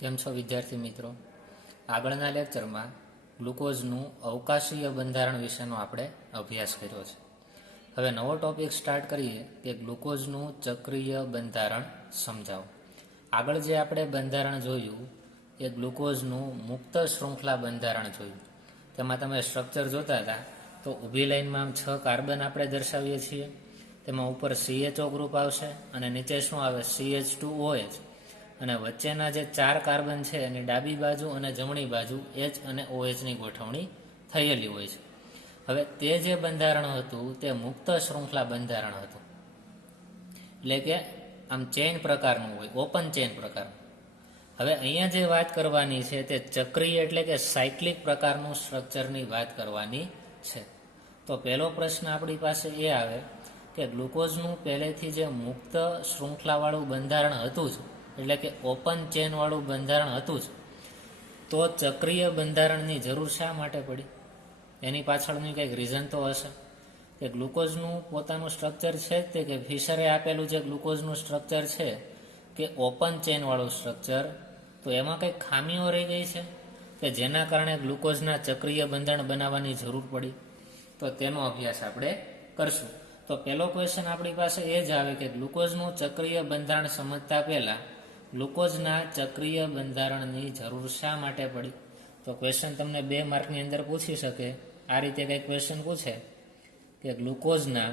કેમ છો વિદ્યાર્થી મિત્રો? આગળના લેક્ચરમાં ગ્લુકોઝનું અવકાશીય બંધારણ વિશેનો આપણે અભ્યાસ કર્યો છે. હવે નવો ટોપિક સ્ટાર્ટ કરીએ કે ગ્લુકોઝનું ચક્રીય બંધારણ સમજાવો. આગળ જે આપણે બંધારણ જોયું એ ગ્લુકોઝનું મુક્ત શૃંખલા બંધારણ જોયું. તેમાં તમે સ્ટ્રક્ચર જોતા હતા તો ઊભી લાઈનમાં 6 કાર્બન આપણે દર્શાવીએ છીએ. તેમાં ઉપર CHO ગ્રુપ આવશે અને નીચે શું આવે? CH2OH. અને વચ્ચેના જે 4 કાર્બન છે એની ડાબી બાજુ અને જમણી બાજુ H અને OHની ગોઠવણી થયેલી હોય છે. હવે તે જે બંધારણ હતું તે મુક્ત શૃંખલા બંધારણ હતું, એટલે કે આમ ચેઇન પ્રકારનું હોય, ઓપન ચેઇન પ્રકારનું. હવે અહીંયા જે વાત કરવાની છે તે ચક્રીય એટલે કે સાયક્લિક પ્રકારનું સ્ટ્રક્ચરની વાત કરવાની છે. તો પહેલો પ્રશ્ન આપણી પાસે એ આવે કે ગ્લુકોઝનું પહેલેથી જે મુક્ત શૃંખલાવાળું બંધારણ હતું જ, એટલે કે ઓપન ચેનવાળું બંધારણ હતું જ, તો ચક્રીય બંધારણની જરૂર શા માટે પડી? એની પાછળનું કંઈક રીઝન તો હશે કે ગ્લુકોઝનું પોતાનું સ્ટ્રક્ચર છે જ તે કે ફિશરે આપેલું જે ગ્લુકોઝનું સ્ટ્રક્ચર છે કે ઓપન ચેનવાળું સ્ટ્રક્ચર, તો એમાં કંઈક ખામીઓ રહી ગઈ છે કે જેના કારણે ગ્લુકોઝના ચક્રીય બંધારણ બનાવવાની જરૂર પડી. તો તેનો અભ્યાસ આપણે કરશું. તો પહેલો ક્વેશ્ચન આપણી પાસે એ જ આવે કે ગ્લુકોઝનું ચક્રીય બંધારણ સમજતા પહેલાં ગ્લુકોઝના ચક્રીય બંધારણની જરૂર શા માટે પડી? તો ક્વેશ્ચન તમને 2 માર્કની અંદર પૂછી શકે. આ રીતે કંઈક ક્વેશ્ચન પૂછે કે ગ્લુકોઝના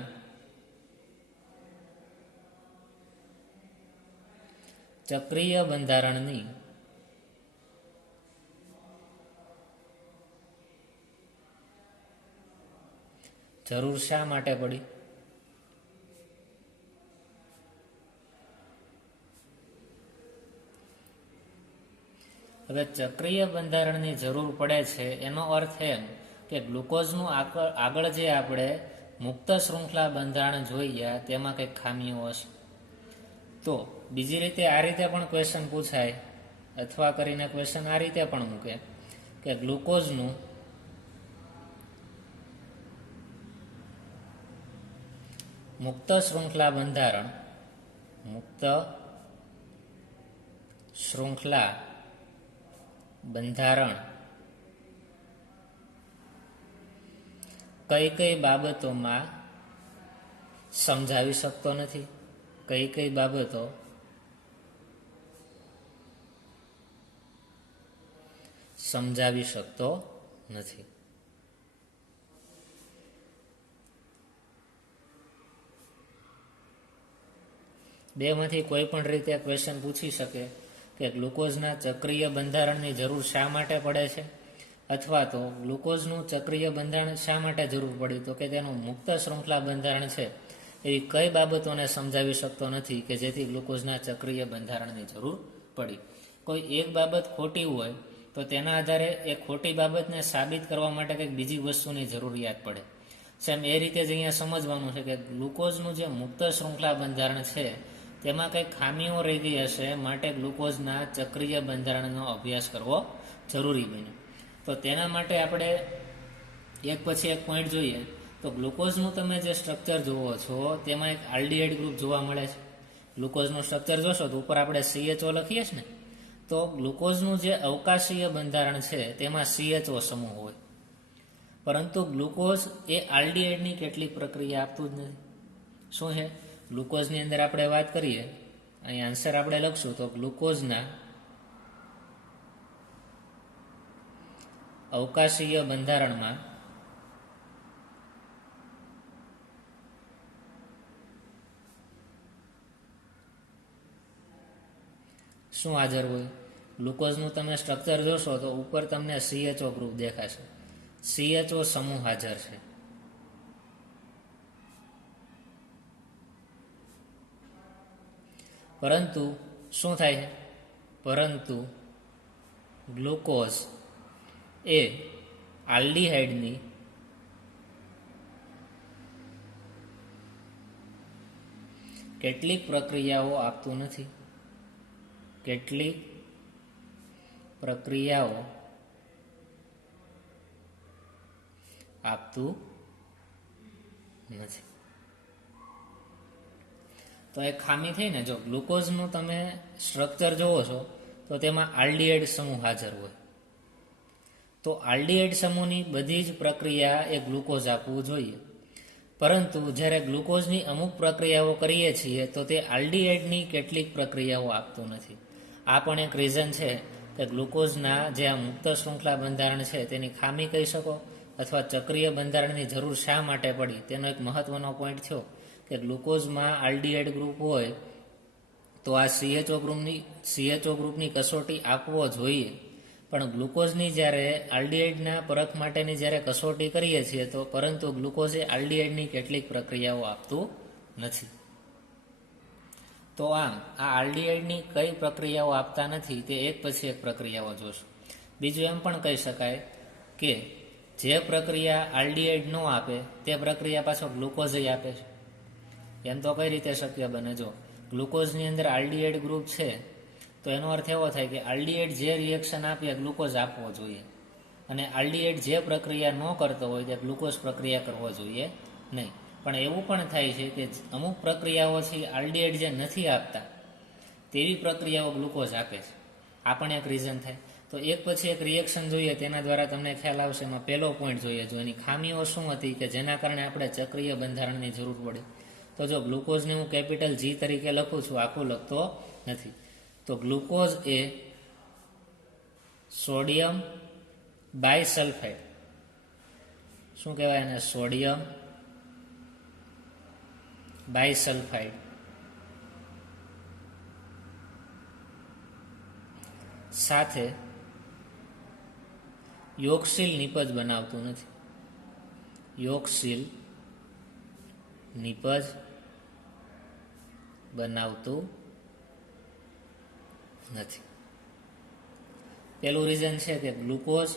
ચક્રીય બંધારણની જરૂર શા માટે પડી? હવે ચક્રીય બંધારણની જરૂર પડે છે એનો અર્થ એમ કે ગ્લુકોઝનું આગળ જે આપણે મુક્ત શૃંખલા બંધારણ જોઈએ તેમાં કંઈક ખામીઓ હશે. તો બીજી રીતે આ રીતે પણ ક્વેશ્ચન પૂછાય, અથવા કરીને ક્વેશ્ચન આ રીતે પણ મૂકે કે ગ્લુકોઝનું મુક્ત શૃંખલા બંધારણ કઈ કઈ બાબતોમાં સમજાવી શકતો નથી? કઈ કઈ બાબતો સમજાવી શકતો નથી? બેમાંથી કોઈ પણ રીતે ક્વેશ્ચન પૂછી શકે કે ગ્લુકોઝના ચક્રીય બંધારણની જરૂર શા માટે પડે છે, અથવા તો ગ્લુકોઝનું ચક્રીય બંધારણ શા માટે જરૂર પડી? તો કે તેનું મુક્ત શૃંખલા બંધારણ છે એવી કઈ બાબતોને સમજાવી શકતો નથી કે જેથી ગ્લુકોઝના ચક્રીય બંધારણની જરૂર પડી. કોઈ એક બાબત ખોટી હોય તો તેના આધારે એ ખોટી બાબતને સાબિત કરવા માટે કંઈક બીજી વસ્તુની જરૂરિયાત પડે. સેમ એ રીતે જ અહીંયા સમજવાનું છે કે ગ્લુકોઝનું જે મુક્ત શૃંખલા બંધારણ છે તેમાં કંઈક ખામીઓ રહી ગઈ હશે, માટે ગ્લુકોઝના ચક્રીય બંધારણનો અભ્યાસ કરવો જરૂરી બન્યો. તો તેના માટે આપણે એક પછી એક પોઈન્ટ જોઈએ. તો ગ્લુકોઝનું તમે જે સ્ટ્રક્ચર જુઓ છો તેમાં એક આલ્ડીહાઇડ ગ્રુપ જોવા મળે છે. ગ્લુકોઝનું સ્ટ્રક્ચર જોશો તો ઉપર આપણે CHO લખીએ છીએ ને, તો ગ્લુકોઝનું જે અવકાશીય બંધારણ છે તેમાં CHO સમૂહ હોય, પરંતુ ગ્લુકોઝ એ આલ્ડીહાઇડની કેટલીક પ્રક્રિયા આપતું જ નથી. શું છે? ગ્લુકોઝની અંદર આપણે વાત કરીએ, અહીં આન્સર આપણે લખશું તો ગ્લુકોઝના અવકાશીય બંધારણમાં શું હાજર હોય? ગ્લુકોઝનું તમે સ્ટ્રક્ચર જોશો તો ઉપર તમને CHO ગ્રુપ દેખાશે, CHO સમૂહ હાજર છે. પરંતુ શું થાય છે? પરંતુ ગ્લુકોઝ એ આલ્ડીહાઇડની કેટલીક પ્રક્રિયાઓ આપતું નથી. કેટલીક પ્રક્રિયાઓ આપતું નથી. તો એ ખામી થઈ ને. જો ગ્લુકોઝનું તમે સ્ટ્રક્ચર જોવો છો તો તેમાં આલ્ડીહાઇડ સમૂહ હાજર હોય. તો આલ્ડીહાઇડ સમૂહની બધી જ પ્રક્રિયા એ ગ્લુકોઝ આપવું જોઈએ, પરંતુ જ્યારે ગ્લુકોઝની અમુક પ્રક્રિયાઓ કરીએ છીએ તો તે આલ્ડીહાઇડની કેટલીક પ્રક્રિયાઓ આપતું નથી. આ પણ એક રીઝન છે કે ગ્લુકોઝના જે આ મુક્ત શૃંખલા બંધારણ છે તેની ખામી કહી શકો, અથવા ચક્રીય બંધારણની જરૂર શા માટે પડી તેનો એક મહત્વનો પોઈન્ટ થયો કે ગ્લુકોઝમાં આલ્ડીહાઇડ ગ્રુપ હોય તો આ CHO ગ્રુપની કસોટી આપવો જોઈએ, પણ ગ્લુકોઝની જ્યારે આલ્ડીહાઇડના પરખ માટેની જ્યારે કસોટી કરીએ છીએ તો પરંતુ ગ્લુકોઝ એ આલ્ડીહાઇડની કેટલીક પ્રક્રિયાઓ આપતું નથી. તો આમ આ આલ્ડીહાઇડની કઈ પ્રક્રિયાઓ આપતા નથી તે એક પછી એક પ્રક્રિયાઓ જોશું. બીજું એમ પણ કહી શકાય કે જે પ્રક્રિયા આલ્ડીહાઇડ ન આપે તે પ્રક્રિયા પાછો ગ્લુકોઝ આપે છે. એમ તો કઈ રીતે શક્ય બને? જો ગ્લુકોઝની અંદર આલ્ડીહાઇડ ગ્રુપ છે તો એનો અર્થ એવો થાય કે આલ્ડીહાઇડ જે રિએક્શન આપે ગ્લુકોઝ આપવો જોઈએ, અને આલ્ડીહાઇડ જે પ્રક્રિયા ન કરતો હોય તે ગ્લુકોઝ પ્રક્રિયા કરવો જોઈએ નહીં. પણ એવું પણ થાય છે કે અમુક પ્રક્રિયાઓથી આલ્ડીહાઇડ જે નથી આપતા તેવી પ્રક્રિયાઓ ગ્લુકોઝ આપે છે. આ પણ એક રીઝન થાય. તો એક પછી એક રિએક્શન જોઈએ તેના દ્વારા તમને ખ્યાલ આવશે. એમાં પહેલો પોઈન્ટ જોઈએ, જો એની ખામીઓ શું હતી કે જેના કારણે આપણે ચક્રીય બંધારણની જરૂર પડી. તો જો ગ્લુકોઝને હું કેપિટલ G તરીકે લખું છું, આખું લખતો નથી, તો ગ્લુકોઝ એ સોડિયમ બાયસલ્ફાઇડ, શું કહેવાય એને? સોડિયમ બાયસલ્ફાઇડ સાથે યોગશીલ નિપજ બનાવતું નથી. યોગશીલ નિપજ બનાવતું નથી. પેલું રીઝન છે કે ગ્લુકોઝ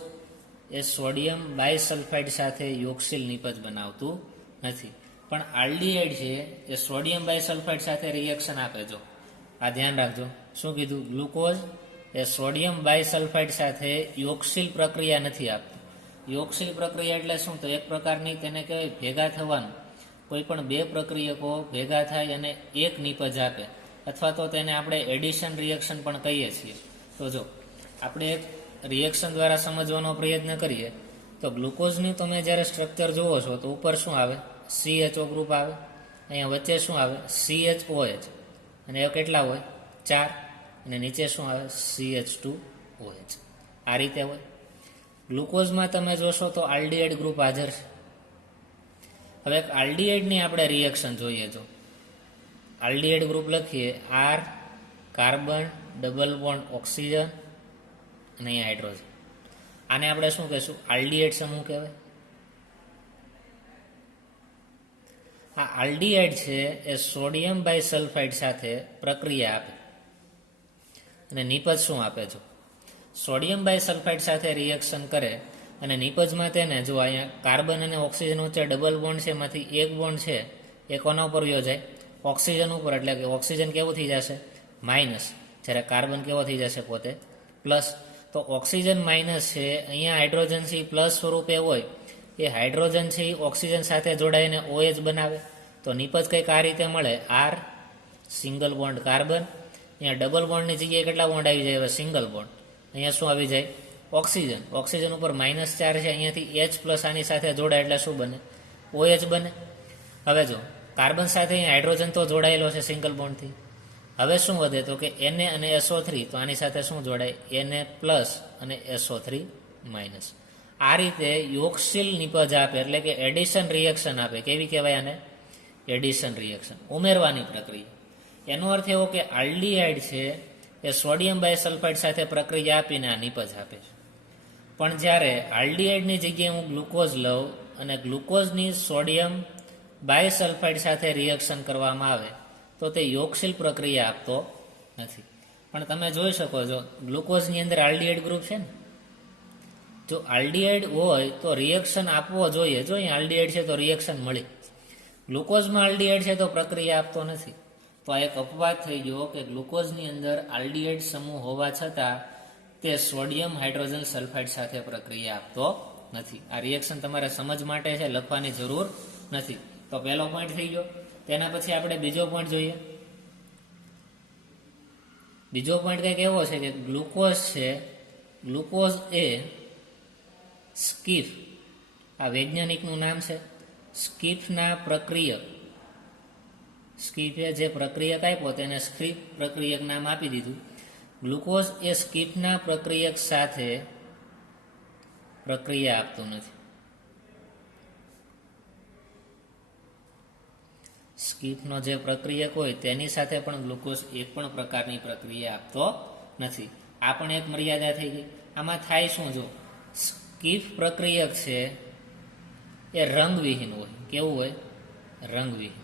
એ સોડિયમ બાયસલ્ફાઇડ સાથે યોગશીલ નિપજ બનાવતું નથી. પણ આલ્ડીહાઇડ છે એ સોડિયમ બાયસલ્ફાઇડ સાથે રિએક્શન આપે. જો આ ધ્યાન રાખજો, શું કીધું? ગ્લુકોઝ એ સોડિયમ બાયસલ્ફાઇડ સાથે યોગશીલ પ્રક્રિયા નથી આપતું. યોગશીલ પ્રક્રિયા એટલે શું? તો એક પ્રકારની તેને કહેવાય ભેગા થવાનું. કોઈ પણ બે પ્રક્રિયકો ભેગા થાય અને એક નિપજ આપે, અથવા તો તેને આપણે એડિશન રિએક્શન પણ કહીએ છીએ. તો જો આપણે એક રિએક્શન દ્વારા સમજવાનો પ્રયત્ન કરીએ તો ગ્લુકોઝનું તમે જ્યારે સ્ટ્રક્ચર જુઓ છો તો ઉપર શું આવે? CHO ગ્રુપ આવે. અહીંયા વચ્ચે શું આવે? CHOH. અને એ કેટલા હોય? 4. અને નીચે શું આવે? CH2OH. આ રીતે હોય. ગ્લુકોઝમાં તમે જોશો તો આલ્ડીહાઇડ ગ્રુપ હાજર છે. હવે એક આલ્ડીહાઇડની આપણે રિએક્શન જોઈએ. જો આલ્ડીહાઇડ ગ્રુપ લખીએ, R carbon double bond oxygen અને અહીંયા હાઇડ્રોજન. આને આપણે શું કહીશું? આલ્ડીહાઇડ સમૂહ કહેવાય. આ આલ્ડીહાઇડ છે એ સોડિયમ બાયસલ્ફાઇડ સાથે પ્રક્રિયા આપે અને નિપજ શું આપે? જો સોડિયમ બાયસલ્ફાઇડ સાથે રિએક્શન કરે અને નિપજમાં તેને જો અહીંયા કાર્બન અને ઓક્સિજન વચ્ચે ડબલ બોન્ડ છે, એમાંથી એક બોન્ડ છે એ કોના ઉપર યોજાય? ઓક્સિજન ઉપર. એટલે કે ઓક્સિજન કેવું થઈ જશે? માઇનસ. જ્યારે કાર્બન કેવો થઈ જશે? પોતે પ્લસ. તો ઓક્સિજન માઇનસ છે, અહીંયા હાઇડ્રોજન છે પ્લસ સ્વરૂપે હોય, એ હાઇડ્રોજન છે ઓક્સિજન સાથે જોડાઈને OH બનાવે. તો નિપજ કંઈક આ રીતે મળે. R સિંગલ બોન્ડ કાર્બન, અહીંયા ડબલ બોન્ડની જગ્યાએ કેટલા બોન્ડ આવી જાય? હવે સિંગલ બોન્ડ. અહીંયા શું આવી જાય? ઓક્સિજન. ઓક્સિજન ઉપર -4 છે, અહીંયાથી H પ્લસ આની સાથે જોડાય એટલે શું બને? OH બને. હવે જો કાર્બન સાથે અહીંયા હાઇડ્રોજન તો જોડાયેલો છે સિંગલ બોન્ડથી. હવે શું વધે? તો કે Na અને SO3. તો આની સાથે શું જોડાય? Na પ્લસ અને SO3 માઇનસ. આ રીતે યોગશીલ નિપજ આપે, એટલે કે એડિશન રિએક્શન આપે. કેવી કહેવાય આને? એડિશન રિએક્શન, ઉમેરવાની પ્રક્રિયા. એનો અર્થ એવો કે આલ્ડીહાઇડ છે એ સોડિયમ બાયસલ્ફાઇડ સાથે પ્રક્રિયા આપીને આ નિપજ આપે છે. પણ જ્યારે આલ્ડીહાઇડની જગ્યાએ હું ગ્લુકોઝ લઉં અને ગ્લુકોઝની સોડિયમ બાયસલ્ફાઇડ સાથે રિએક્શન કરવામાં આવે તો તે યોગશીલ પ્રક્રિયા આપતો નથી. પણ તમે જોઈ શકો છો ગ્લુકોઝની અંદર આલ્ડીહાઇડ ગ્રુપ છે ને, જો આલ્ડીહાઇડ હોય તો રિએક્શન આપવો જોઈએ. જો અહીં આલ્ડીહાઇડ છે તો રિએક્શન મળી. ગ્લુકોઝમાં આલ્ડીહાઇડ છે તો પ્રક્રિયા આપતો નથી. તો આ એક અપવાદ થઈ ગયો કે ગ્લુકોઝની અંદર આલ્ડીહાઇડ સમૂહ હોવા છતાં તે સોડિયમ હાઇડ્રોજન સલ્ફાઇડ સાથે પ્રક્રિયા આપતો નથી. આ રિએક્શન તમારે સમજ માટે છે, લખવાની જરૂર નથી. તો પહેલો પોઈન્ટ થઈ ગયો. તેના પછી આપણે બીજો પોઈન્ટ જોઈએ. બીજો પોઈન્ટ કંઈક એવો છે કે ગ્લુકોઝ છે, ગ્લુકોઝ એ સ્કીફ, આ વૈજ્ઞાનિકનું નામ છે, સ્કીફના પ્રક્રિયક, સ્કીફે જે પ્રક્રિયક આપ્યો તેને સ્કીફ પ્રક્રિયક નામ આપી દીધું. ગ્લુકોઝ એ સ્કીફના પ્રક્રિયક સાથે પ્રક્રિયા આપતું નથી. સ્કીફનો જે પ્રક્રિયક હોય તેની સાથે પણ ગ્લુકોઝ એક પણ પ્રકારની પ્રક્રિયા આપતો નથી. આ પણ એક મર્યાદા થઈ ગઈ. આમાં થાય શું, જો સ્કીફ પ્રક્રિયક છે એ રંગવિહીન હોય. કેવું હોય? રંગવિહીન.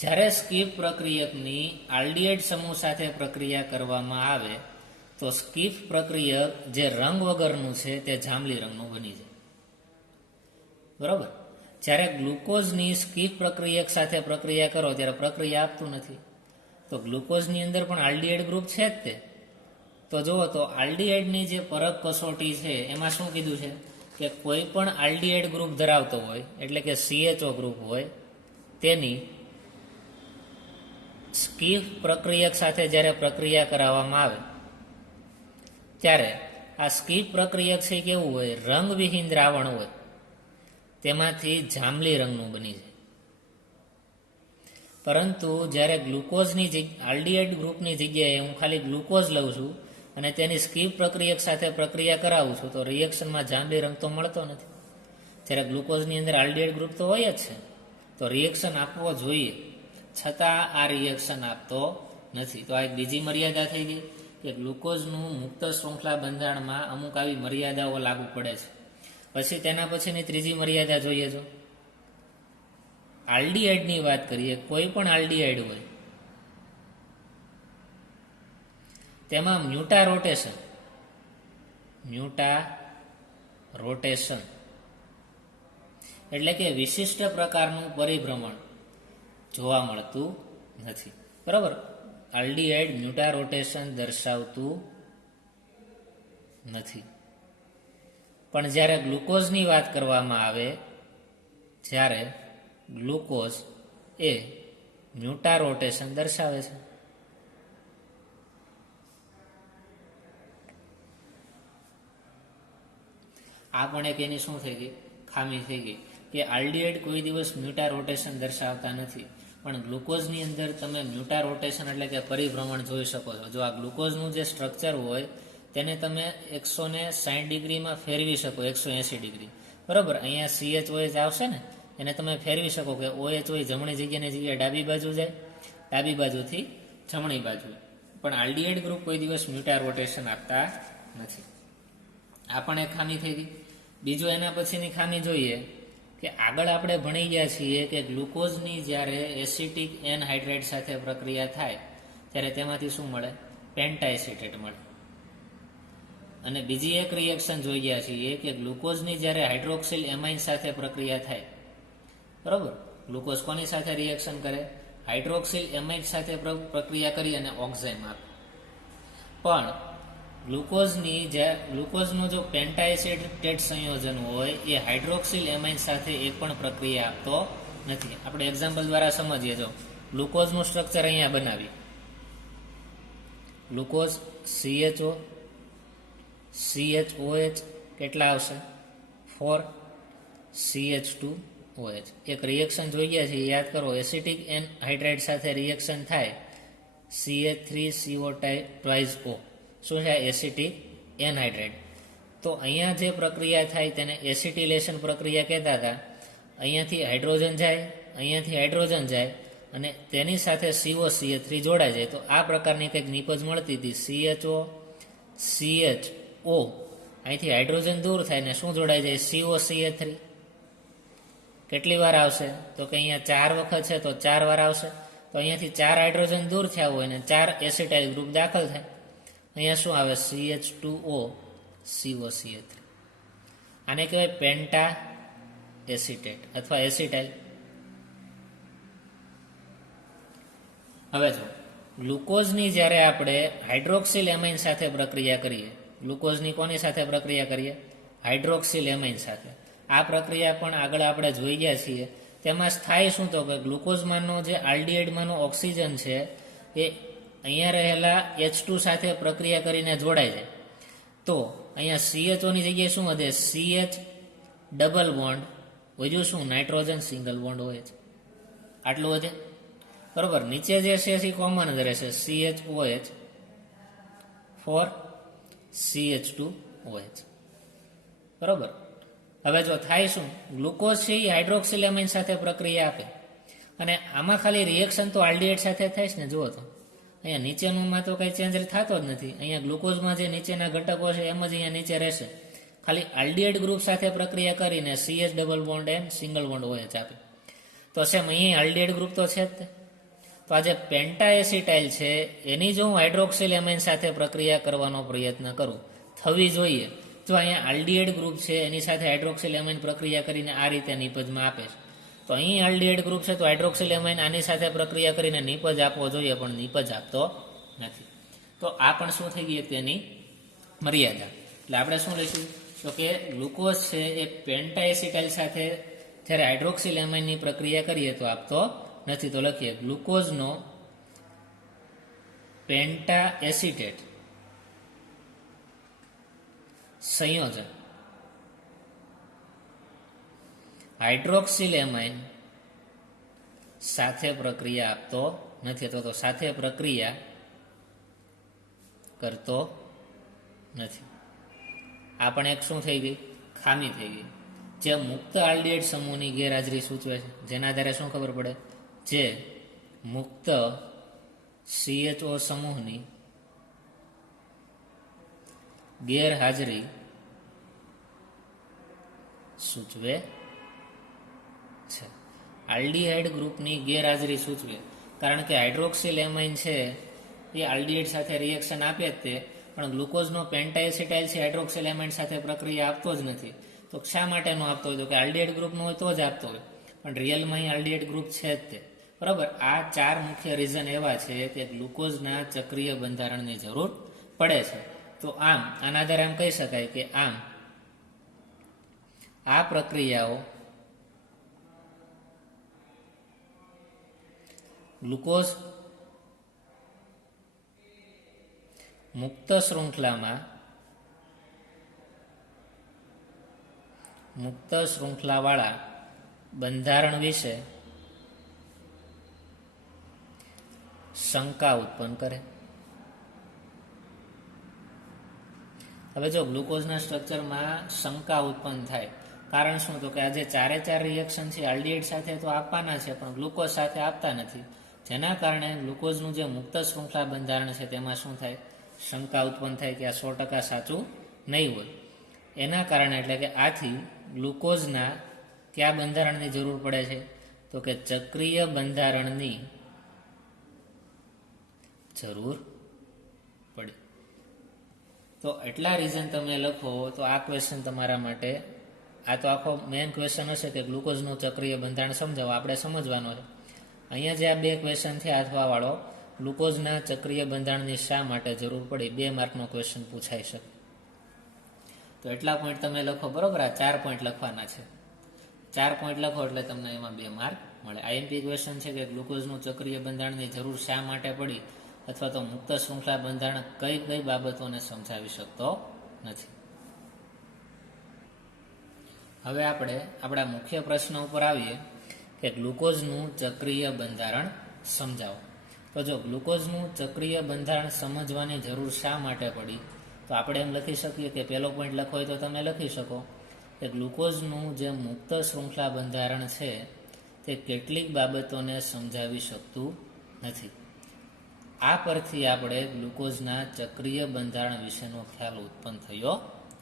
જ્યારે સ્કીફ પ્રક્રિયકની આલ્ડીહાઇડ સમૂહ સાથે પ્રક્રિયા કરવામાં આવે તો સ્કીફ પ્રક્રિયક જે રંગ વગરનું છે તે જાંબલી રંગનું બની જાય. બરોબર. જ્યારે ગ્લુકોઝની સ્કીફ પ્રક્રિયક સાથે પ્રક્રિયા કરો ત્યારે પ્રક્રિયા આપતું નથી. તો ગ્લુકોઝની અંદર પણ આલ્ડીહાઇડ ગ્રુપ છે જ તે. તો જુઓ તો આલ્ડીહાઇડની જે પરખ કસોટી છે એમાં શું કીધું છે કે કોઈ પણ આલ્ડીહાઇડ ગ્રુપ ધરાવતો હોય એટલે કે CHO ગ્રુપ હોય તેની સ્કીફ પ્રક્રિયક સાથે જ્યારે પ્રક્રિયા કરાવવામાં આવે ત્યારે આ સ્કીફ પ્રક્રિયક છે કેવું હોય? રંગવિહીન દ્રાવણ હોય, તેમાંથી જાંબલી રંગનું બની જાય. પરંતુ જ્યારે ગ્લુકોઝની આલ્ડીહાઇડ ગ્રુપની જગ્યાએ હું ખાલી ગ્લુકોઝ લઉં છું અને તેની સ્કીફ પ્રક્રિયક સાથે પ્રક્રિયા કરાવું છું તો રિએક્શનમાં જાંબલી રંગ તો મળતો નથી. જ્યારે ગ્લુકોઝની અંદર આલ્ડીહાઇડ ગ્રુપ તો હોય જ છે, તો રિએક્શન આપવો જોઈએ, છતાં આ રિએક્શન આપતો નથી. તો આ એક બીજી મર્યાદા થઈ ગઈ કે ગ્લુકોઝનું મુક્ત શૃંખલા બંધારણમાં અમુક આવી મર્યાદાઓ લાગુ પડે છે. પછી તેના પછીની ત્રીજી મર્યાદા જોઈએ. જો આલ્ડીહાઇડની વાત કરીએ, કોઈ પણ આલ્ડીહાઇડ હોય તેમાં મ્યુટારોટેશન એટલે કે વિશિષ્ટ પ્રકારનું પરિભ્રમણ જોવા મળતું નથી. બરાબર. આલ્ડીહાઇડ મ્યુટારોટેશન દર્શાવતું નથી. પણ જ્યારે ગ્લુકોઝની વાત કરવામાં આવે, જ્યારે ગ્લુકોઝ એ મ્યુટારોટેશન દર્શાવે છે. આ પણ એક એની શું થઈ ગઈ? ખામી થઈ ગઈ કે આલ્ડીહાઇડ કોઈ દિવસ મ્યુટારોટેશન દર્શાવતા નથી, પણ ગ્લુકોઝની અંદર તમે મ્યુટારોટેશન એટલે કે પરિભ્રમણ જોઈ શકો છો. જો આ ગ્લુકોઝનું જે સ્ટ્રક્ચર હોય તેને તમે 160 ડિગ્રીમાં ફેરવી શકો, 180 ડિગ્રી. બરાબર. અહીંયા CHOH આવશે ને, એને તમે ફેરવી શકો કે OH જમણી જગ્યાની જગ્યાએ ડાબી બાજુ જાય, ડાબી બાજુથી જમણી બાજુ. પણ આલ્ડીહાઇડ ગ્રુપ કોઈ દિવસ મ્યુટારોટેશન આપતા નથી. આ પણ એક ખામી થઈ ગઈ. બીજું એના પછીની ખામી જોઈએ કે આગળ આપણે ભણી ગયા છીએ કે ગ્લુકોઝની જ્યારે એસિટિક એનહાઇડ્રેટ સાથે પ્રક્રિયા થાય ત્યારે તેમાંથી શું મળે? પેન્ટાએસિટેટ મળે. અને બીજી એક રિએક્શન જોઈ ગયા છીએ કે ગ્લુકોઝની જ્યારે હાઇડ્રોક્સિલ એમાઇન સાથે પ્રક્રિયા થાય, બરાબર, ગ્લુકોઝ કોની સાથે રિએક્શન કરે? હાઇડ્રોક્સિલ એમાઇન સાથે પ્રક્રિયા કરી અને ઓક્ઝાઇમ આપે. પણ ગ્લુકોઝનું જો પેન્ટાએસિટેટ સંયોજન હોય એ હાઇડ્રોક્સિલ એમાઇન સાથે એક પણ પ્રક્રિયા આપતો નથી. આપણે એક્ઝામ્પલ દ્વારા સમજીએ. જો ગ્લુકોઝનું સ્ટ્રક્ચર અહીંયા બનાવી, ગ્લુકોઝ CHO CHOH કેટલા આવશે? 4 CH2OH. એક રિએક્શન જોઈ ગયા છે, યાદ કરો. એસિટિક એનહાઇડ્રેટ સાથે રિએક્શન થાય CH3CO2O. શું છે? Acetic anhydrate. તો અહીંયા જે પ્રક્રિયા થાય તેને એસિટિલેશન પ્રક્રિયા કહેતા હતા. અહીંયાથી હાઇડ્રોજન જાય, અહીંયાથી હાઇડ્રોજન જાય અને તેની સાથે COCH3 જોડાઈ જાય. તો આ પ્રકારની કંઈક નિપજ મળતી હતી. CHO CHO, અહીંથી હાઇડ્રોજન દૂર થાય ને શું જોડાઈ જાય? COCH3. કેટલી વાર આવશે? તો કે અહીંયા 4 વખત છે તો 4 વાર આવશે. તો અહીંયાથી 4 હાઇડ્રોજન દૂર થયા હોય ને 4 એસિટાઇલ ગ્રુપ દાખલ થાય. અહીંયા શું આવે? CH2O COCH3. આને કહેવાય પેન્ટા એસિટેટ અથવા એસિટાઇલ. હવે જો ગ્લુકોઝની જ્યારે આપણે હાઇડ્રોક્સિલ એમાઇન સાથે પ્રક્રિયા કરીએ, ગ્લુકોઝની કોની સાથે પ્રક્રિયા કરીએ? હાઇડ્રોક્સિલ એમાઇન સાથે. આ પ્રક્રિયા પણ આગળ આપણે જોઈ ગયા છીએ. તેમાં થાય શું? તો કે ગ્લુકોઝમાંનો જે આલ્ડીહાઇડમાંનો ઓક્સિજન છે એ અહીંયા રહેલા H2 સાથે પ્રક્રિયા કરીને જોડાય છે. તો અહીંયા CHOની જગ્યાએ શું વધે? CH ડબલ બોન્ડ વધ્યું, શું? નાઇટ્રોજન સિંગલ બોન્ડ હોય છે, આટલું વધે. બરોબર, નીચે જે છે એ કોમન જ રહેશે, CHOH ફોર CH2OH. બરોબર. હવે જો થાય શું, ગ્લુકોઝ છે એ હાઇડ્રોક્સિલેમાઇન સાથે પ્રક્રિયા આપે, અને આમાં ખાલી રિએક્શન તો આલ્ડીહાઇડ સાથે થાય છે ને. જુઓ તો અહીંયા નીચેનુંમાં તો કંઈ ચેન્જ થતો જ નથી. અહીંયા ગ્લુકોઝમાં જે નીચેના ઘટકો છે એમ જ અહીંયા નીચે રહેશે. ખાલી આલ્ડીહાઇડ ગ્રુપ સાથે પ્રક્રિયા કરીને CH double bond and single bond OH આપે. તો સેમ અહીં આલ્ડીહાઇડ ગ્રુપ તો છે જ તે. તો આ જે પેન્ટાએસિટાઇલ છે એની જો હું હાઇડ્રોક્સિલેમાઇન સાથે પ્રક્રિયા કરવાનો પ્રયત્ન કરું, થવી જોઈએ. જો અહીંયા આલ્ડીહાઇડ ગ્રુપ છે એની સાથે હાઇડ્રોક્સિલેમાઇન પ્રક્રિયા કરીને આ રીતે નિપજમાં આપે છે, તો અહીં આલ્ડીહાઇડ ગ્રુપ છે તો હાઇડ્રોક્સિલેમાઇન આની સાથે પ્રક્રિયા કરીને નિપજ આપવો જોઈએ, પણ નિપજ આપતો નથી. તો આ પણ શું થઈ ગઈ તેની મર્યાદા. એટલે આપણે શું લઈશું? તો કે ગ્લુકોઝ છે એ પેન્ટાએસિટાઇલ સાથે જ્યારે હાઇડ્રોક્સિલેમાઇનની પ્રક્રિયા કરીએ તો આપતો નથી. તો લખીએ ગ્લુકોઝનો પેન્ટાએસિટેટ સંયોજન હાઇડ્રોક્સિલેમાઇન સાથે પ્રક્રિયા આપતો નથી, અથવા તો સાથે પ્રક્રિયા કરતો નથી. આ પણ એક શું થઈ ગઈ? ખામી થઈ ગઈ. જે મુક્ત આલ્ડીહાઇડ સમૂહની ગેરહાજરી સૂચવે છે, જેના આધારે શું ખબર પડે? જે મુક્ત CHO સમૂહની ગેરહાજરી સૂચવે છે. આલ્ડીહાઇડ ગ્રુપની ગેરહાજરી સૂચવે, કારણ કે હાઇડ્રોક્સિલેમાઇન છે એ આલ્ડીહાઇડ સાથે રિએક્શન આપે જ તે, પણ ગ્લુકોઝનો પેન્ટાએસિટાઇલ છે હાઇડ્રોક્સિલેમાઇન સાથે પ્રક્રિયા આપતો જ નથી. તો શા માટે નો આપતો હોય? તો કે આલ્ડીહાઇડ ગ્રુપનો હોય તો જ આપતો હોય, પણ રિયલમાં અહીં આલ્ડીહાઇડ ગ્રુપ છે જ તે. બરાબર. આ 4 મુખ્ય રીઝન એવા છે કે ગ્લુકોઝના ચક્રીય બંધારણની જરૂર પડે છે. તો આમ આના આધારે એમ કહી શકાય કે આમ આ પ્રક્રિયાઓ ગ્લુકોઝ મુક્ત શૃંખલાવાળા બંધારણ વિશે શંકા ઉત્પન્ન કરે. હવે જો ગ્લુકોઝના સ્ટ્રક્ચરમાં શંકા ઉત્પન્ન થાય, કારણ શું? તો કે આ જે 4 રિએક્શન છે આલ્ડીહાઇડ સાથે તો આપવાના છે, પણ ગ્લુકોઝ સાથે આપતા નથી, જેના કારણે ગ્લુકોઝનું જે મુક્ત શૃંખલા બંધારણ છે તેમાં શું થાય? શંકા ઉત્પન્ન થાય કે આ 100% સાચું નહીં હોય. એના કારણે એટલે કે આથી ગ્લુકોઝના કયા બંધારણની જરૂર પડે છે? તો કે ચક્રીય બંધારણની જરૂર પડે. તો એટલા રીઝન તમે લખો તો આ ક્વેશ્ચન તમારા માટે, આ તો આખો મેઇન ક્વેશ્ચન હશે કે ગ્લુકોઝનું ચક્રીય બંધારણ સમજાવો, આપણે સમજવાનો છે. અહીંયા જે આ 2 ક્વેશ્ચન થયા અથવા વાળો ગ્લુકોઝના ચક્રીય બંધારણની શા માટે જરૂર પડી, 2 માર્કનો ક્વેશ્ચન પૂછાઈ શકે. તો એટલા પોઈન્ટ તમે લખો. બરોબર. આ 4 પોઈન્ટ લખવાના છે. 4 પોઈન્ટ લખો એટલે તમને એમાં 2 માર્ક મળે. આઈએમપી ક્વેશ્ચન છે કે ગ્લુકોઝનું ચક્રીય બંધારણની જરૂર શા માટે પડી, અથવા તો મુક્ત શૃંખલા બંધારણ કઈ કઈ બાબતોને સમજાવી શકતો નથી. હવે આપણે આપણા મુખ્ય પ્રશ્ન ઉપર આવીએ કે ગ્લુકોઝનું ચક્રીય બંધારણ સમજાવો. તો જો ગ્લુકોઝનું ચક્રીય બંધારણ સમજવાની જરૂર શા માટે પડી, તો આપણે એમ લખી શકીએ કે પહેલો પોઈન્ટ લખો હોય તો તમે લખી શકો કે ગ્લુકોઝનું જે મુક્ત શૃંખલા બંધારણ છે તે કેટલીક બાબતોને સમજાવી શકતું નથી. આ પરથી આપણે ગ્લુકોઝના ચક્રીય બંધારણ વિશેનો ખ્યાલ ઉત્પન્ન થયો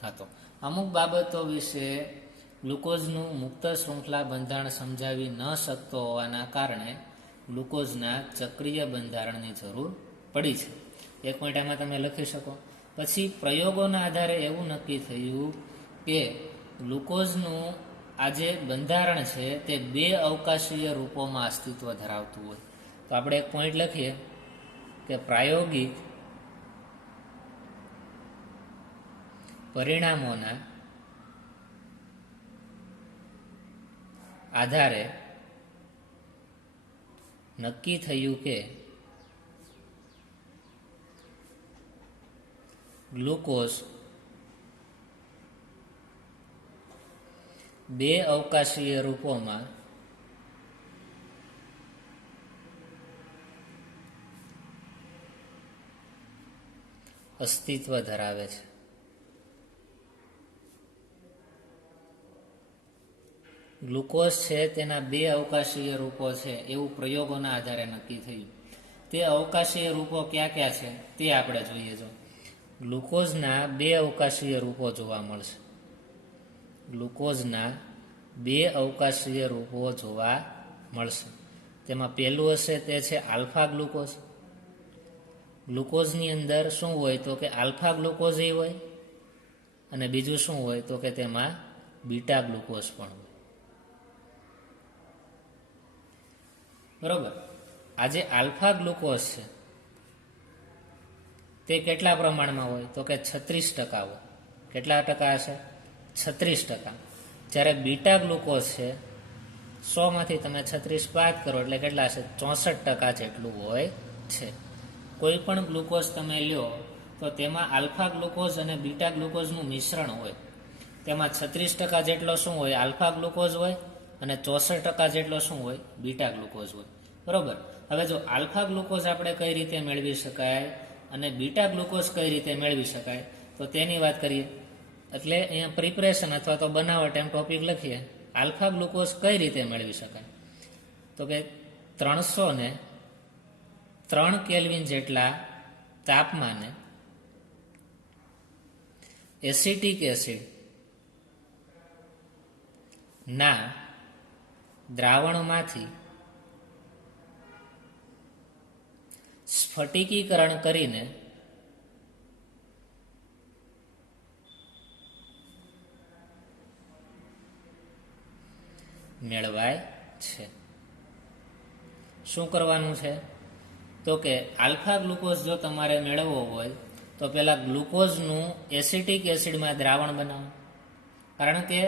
હતો. અમુક બાબતો વિશે ગ્લુકોઝનું મુક્ત શૃંખલા બંધારણ સમજાવી ન શકતો હોવાના કારણે ગ્લુકોઝના ચક્રીય બંધારણની જરૂર પડી છે. એક પોઈન્ટ આમાં તમે લખી શકો. પછી પ્રયોગોના આધારે એવું નક્કી થયું કે ગ્લુકોઝનું આ જે બંધારણ છે તે 2 અવકાશીય રૂપોમાં અસ્તિત્વ ધરાવતું હોય. તો આપણે એક પોઈન્ટ લખીએ કે પ્રાયોગિક પરિણામોના આધારે નક્કી થયું કે ગ્લુકોઝ બે અવકાશીય રૂપોમાં અસ્તિત્વ ધરાવે છે. ગ્લુકોઝ છે તેના બે અવકાશીય રૂપો છે એવું પ્રયોગોના આધારે નક્કી થયું. તે અવકાશીય રૂપો ક્યાં ક્યાં છે તે આપણે જોઈએ. જો ગ્લુકોઝના બે અવકાશીય રૂપો જોવા મળશે. ગ્લુકોઝના બે અવકાશીય રૂપો જોવા મળશે. તેમાં પહેલું હશે તે છે આલ્ફા ગ્લુકોઝ. ગ્લુકોઝની અંદર શું હોય તો કે આલ્ફા ગ્લુકોઝ હોય, અને બીજું શું હોય તો કે તેમાં બીટા ગ્લુકોઝ પણ હોય. બરોબર. આ જે આલ્ફા ગ્લુકોઝ છે તે કેટલા પ્રમાણમાં હોય તો કે 36% હોય. કેટલા ટકા હશે? 36%. જ્યારે બીટા ગ્લુકોઝ છે 100માંથી તમે 36 બાદ કરો એટલે કેટલા હશે? 64% જેટલું હોય છે. કોઈ પણ ગ્લુકોઝ તમે લ્યો તો તેમાં આલ્ફા ગ્લુકોઝ અને બીટા ગ્લુકોઝનું મિશ્રણ હોય. તેમાં 36% જેટલો શું હોય? આલ્ફા ગ્લુકોઝ હોય, અને 64% જેટલો શું હોય? બીટા ગ્લુકોઝ હોય. બરોબર. હવે જો આલ્ફા ગ્લુકોઝ આપણે કઈ રીતે મેળવી શકાય અને બીટા ગ્લુકોઝ કઈ રીતે મેળવી શકાય તો તેની વાત કરીએ. એટલે અહીંયા પ્રિપરેશન અથવા તો બનાવટ એમ ટોપિક લખીએ. આલ્ફા ગ્લુકોઝ કઈ રીતે મેળવી શકાય તો કે 303 કેલ્વિન જેટલા તાપમાને એસિટિક એસિડ ના દ્રાવણમાંથી સ્ફટિકીકરણ કરીને મેળવાય છે. શું કરવાનું છે તો કે આલ્ફા ગ્લુકોઝ જો તમારે મેળવવો હોય તો પહેલા ગ્લુકોઝનું એસિટિક એસિડમાં દ્રાવણ બનાવો. કારણ કે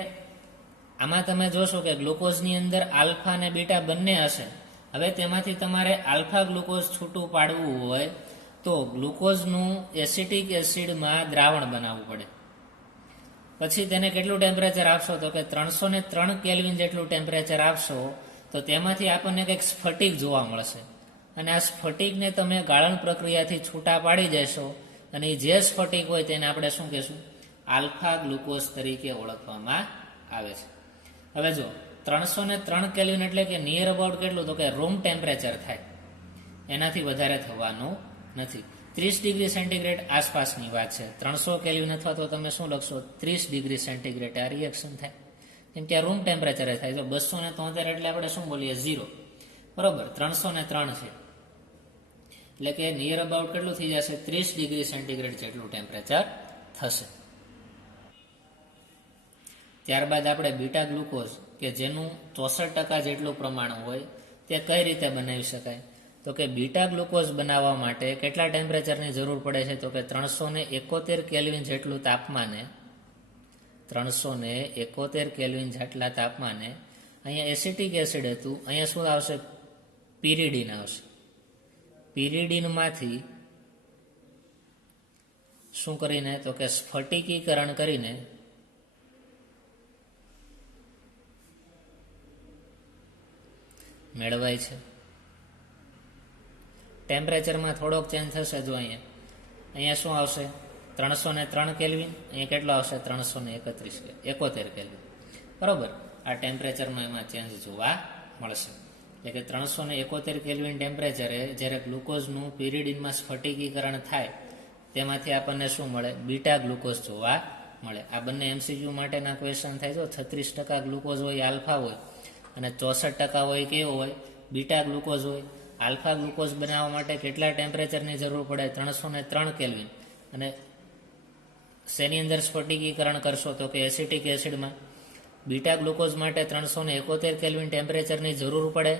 આમાં તમે જોશો કે ગ્લુકોઝની અંદર આલ્ફા અને બીટા બંને હશે. હવે તેમાંથી તમારે આલ્ફા ગ્લુકોઝ છૂટું પાડવું હોય તો ગ્લુકોઝનું એસિટિક એસિડમાં દ્રાવણ બનાવવું પડે. પછી તેને કેટલું ટેમ્પરેચર આપશો તો કે 303 કેલ્વિન જેટલું ટેમ્પરેચર આપશો તો તેમાંથી આપણને કંઈક સ્ફટિક જોવા મળશે. અને આ સ્ફટિકને તમે ગાળણ પ્રક્રિયાથી છૂટા પાડી દેશો અને જે સ્ફટિક હોય તેને આપણે શું કહેશું? આલ્ફા ગ્લુકોઝ તરીકે ઓળખવામાં આવે છે. હવે જો 303 કેલ્વિન એટલે કે નિયર અબાઉટ કેટલું તો કે રૂમ ટેમ્પરેચર થાય, એનાથી વધારે થવાનું નથી. 30 ડિગ્રી સેન્ટીગ્રેડ આસપાસની વાત છે. 300 કેલ્વિન અથવા તો તમે શું લખશો? 30 ડિગ્રી સેન્ટીગ્રેડ આ રિએક્શન થાય, કેમ કે આ રૂમ ટેમ્પરેચરે થાય. તો 273 એટલે આપણે શું બોલીએ? 0. બરોબર. 303 છે એટલે કે નિયર અબાઉટ કેટલું થઈ જશે? 30 ડિગ્રી સેન્ટીગ્રેડ જેટલું ટેમ્પરેચર થશે. ત્યારબાદ આપણે બીટા ગ્લુકોઝ કે જેનું 64% જેટલું પ્રમાણ હોય તે કઈ રીતે બનાવી શકાય તો કે બીટા ગ્લુકોઝ બનાવવા માટે કેટલા ટેમ્પરેચરની જરૂર પડે છે તો કે 371 કેલ્વિન જેટલું તાપમાને 371 કેલ્વિન જેટલા તાપમાને અહીંયા એસિટિક એસિડ હતું, અહીંયા શું આવશે? પિરિડીન આવશે. પિરિડીનમાંથી શું કરીને તો કે સ્ફટિકીકરણ કરીને મેળવાય છે. ટેમ્પરેચરમાં થોડોક ચેન્જ થશે. જો અહીંયા શું આવશે? 303 કેલ્વિન, અહીંયા કેટલો આવશે? 371 કેલ્વિન. બરોબર. આ ટેમ્પરેચરમાં એમાં ચેન્જ જોવા મળશે. એટલે કે 371 કેલ્વિન ટેમ્પરેચરે જ્યારે ગ્લુકોઝનું પિરિડીનમાં સ્ફટિકીકરણ થાય તેમાંથી આપણને શું મળે? બીટા ગ્લુકોઝ જોવા મળે. આ બંને MCQ માટેના ક્વેશ્ચન થાય. જો 36% ગ્લુકોઝ હોય આલ્ફા હોય અને 64% હોય કેવો હોય? બીટા ગ્લુકોઝ હોય. આલ્ફા ગ્લુકોઝ બનાવવા માટે કેટલા ટેમ્પરેચરની જરૂર પડે? 303 કેલ્વિન. અને શેની અંદર સ્ફટિકીકરણ કરશો તો કે એસિટિક એસિડમાં. બીટા ગ્લુકોઝ માટે 371 કેલ્વિન ટેમ્પરેચરની જરૂર પડે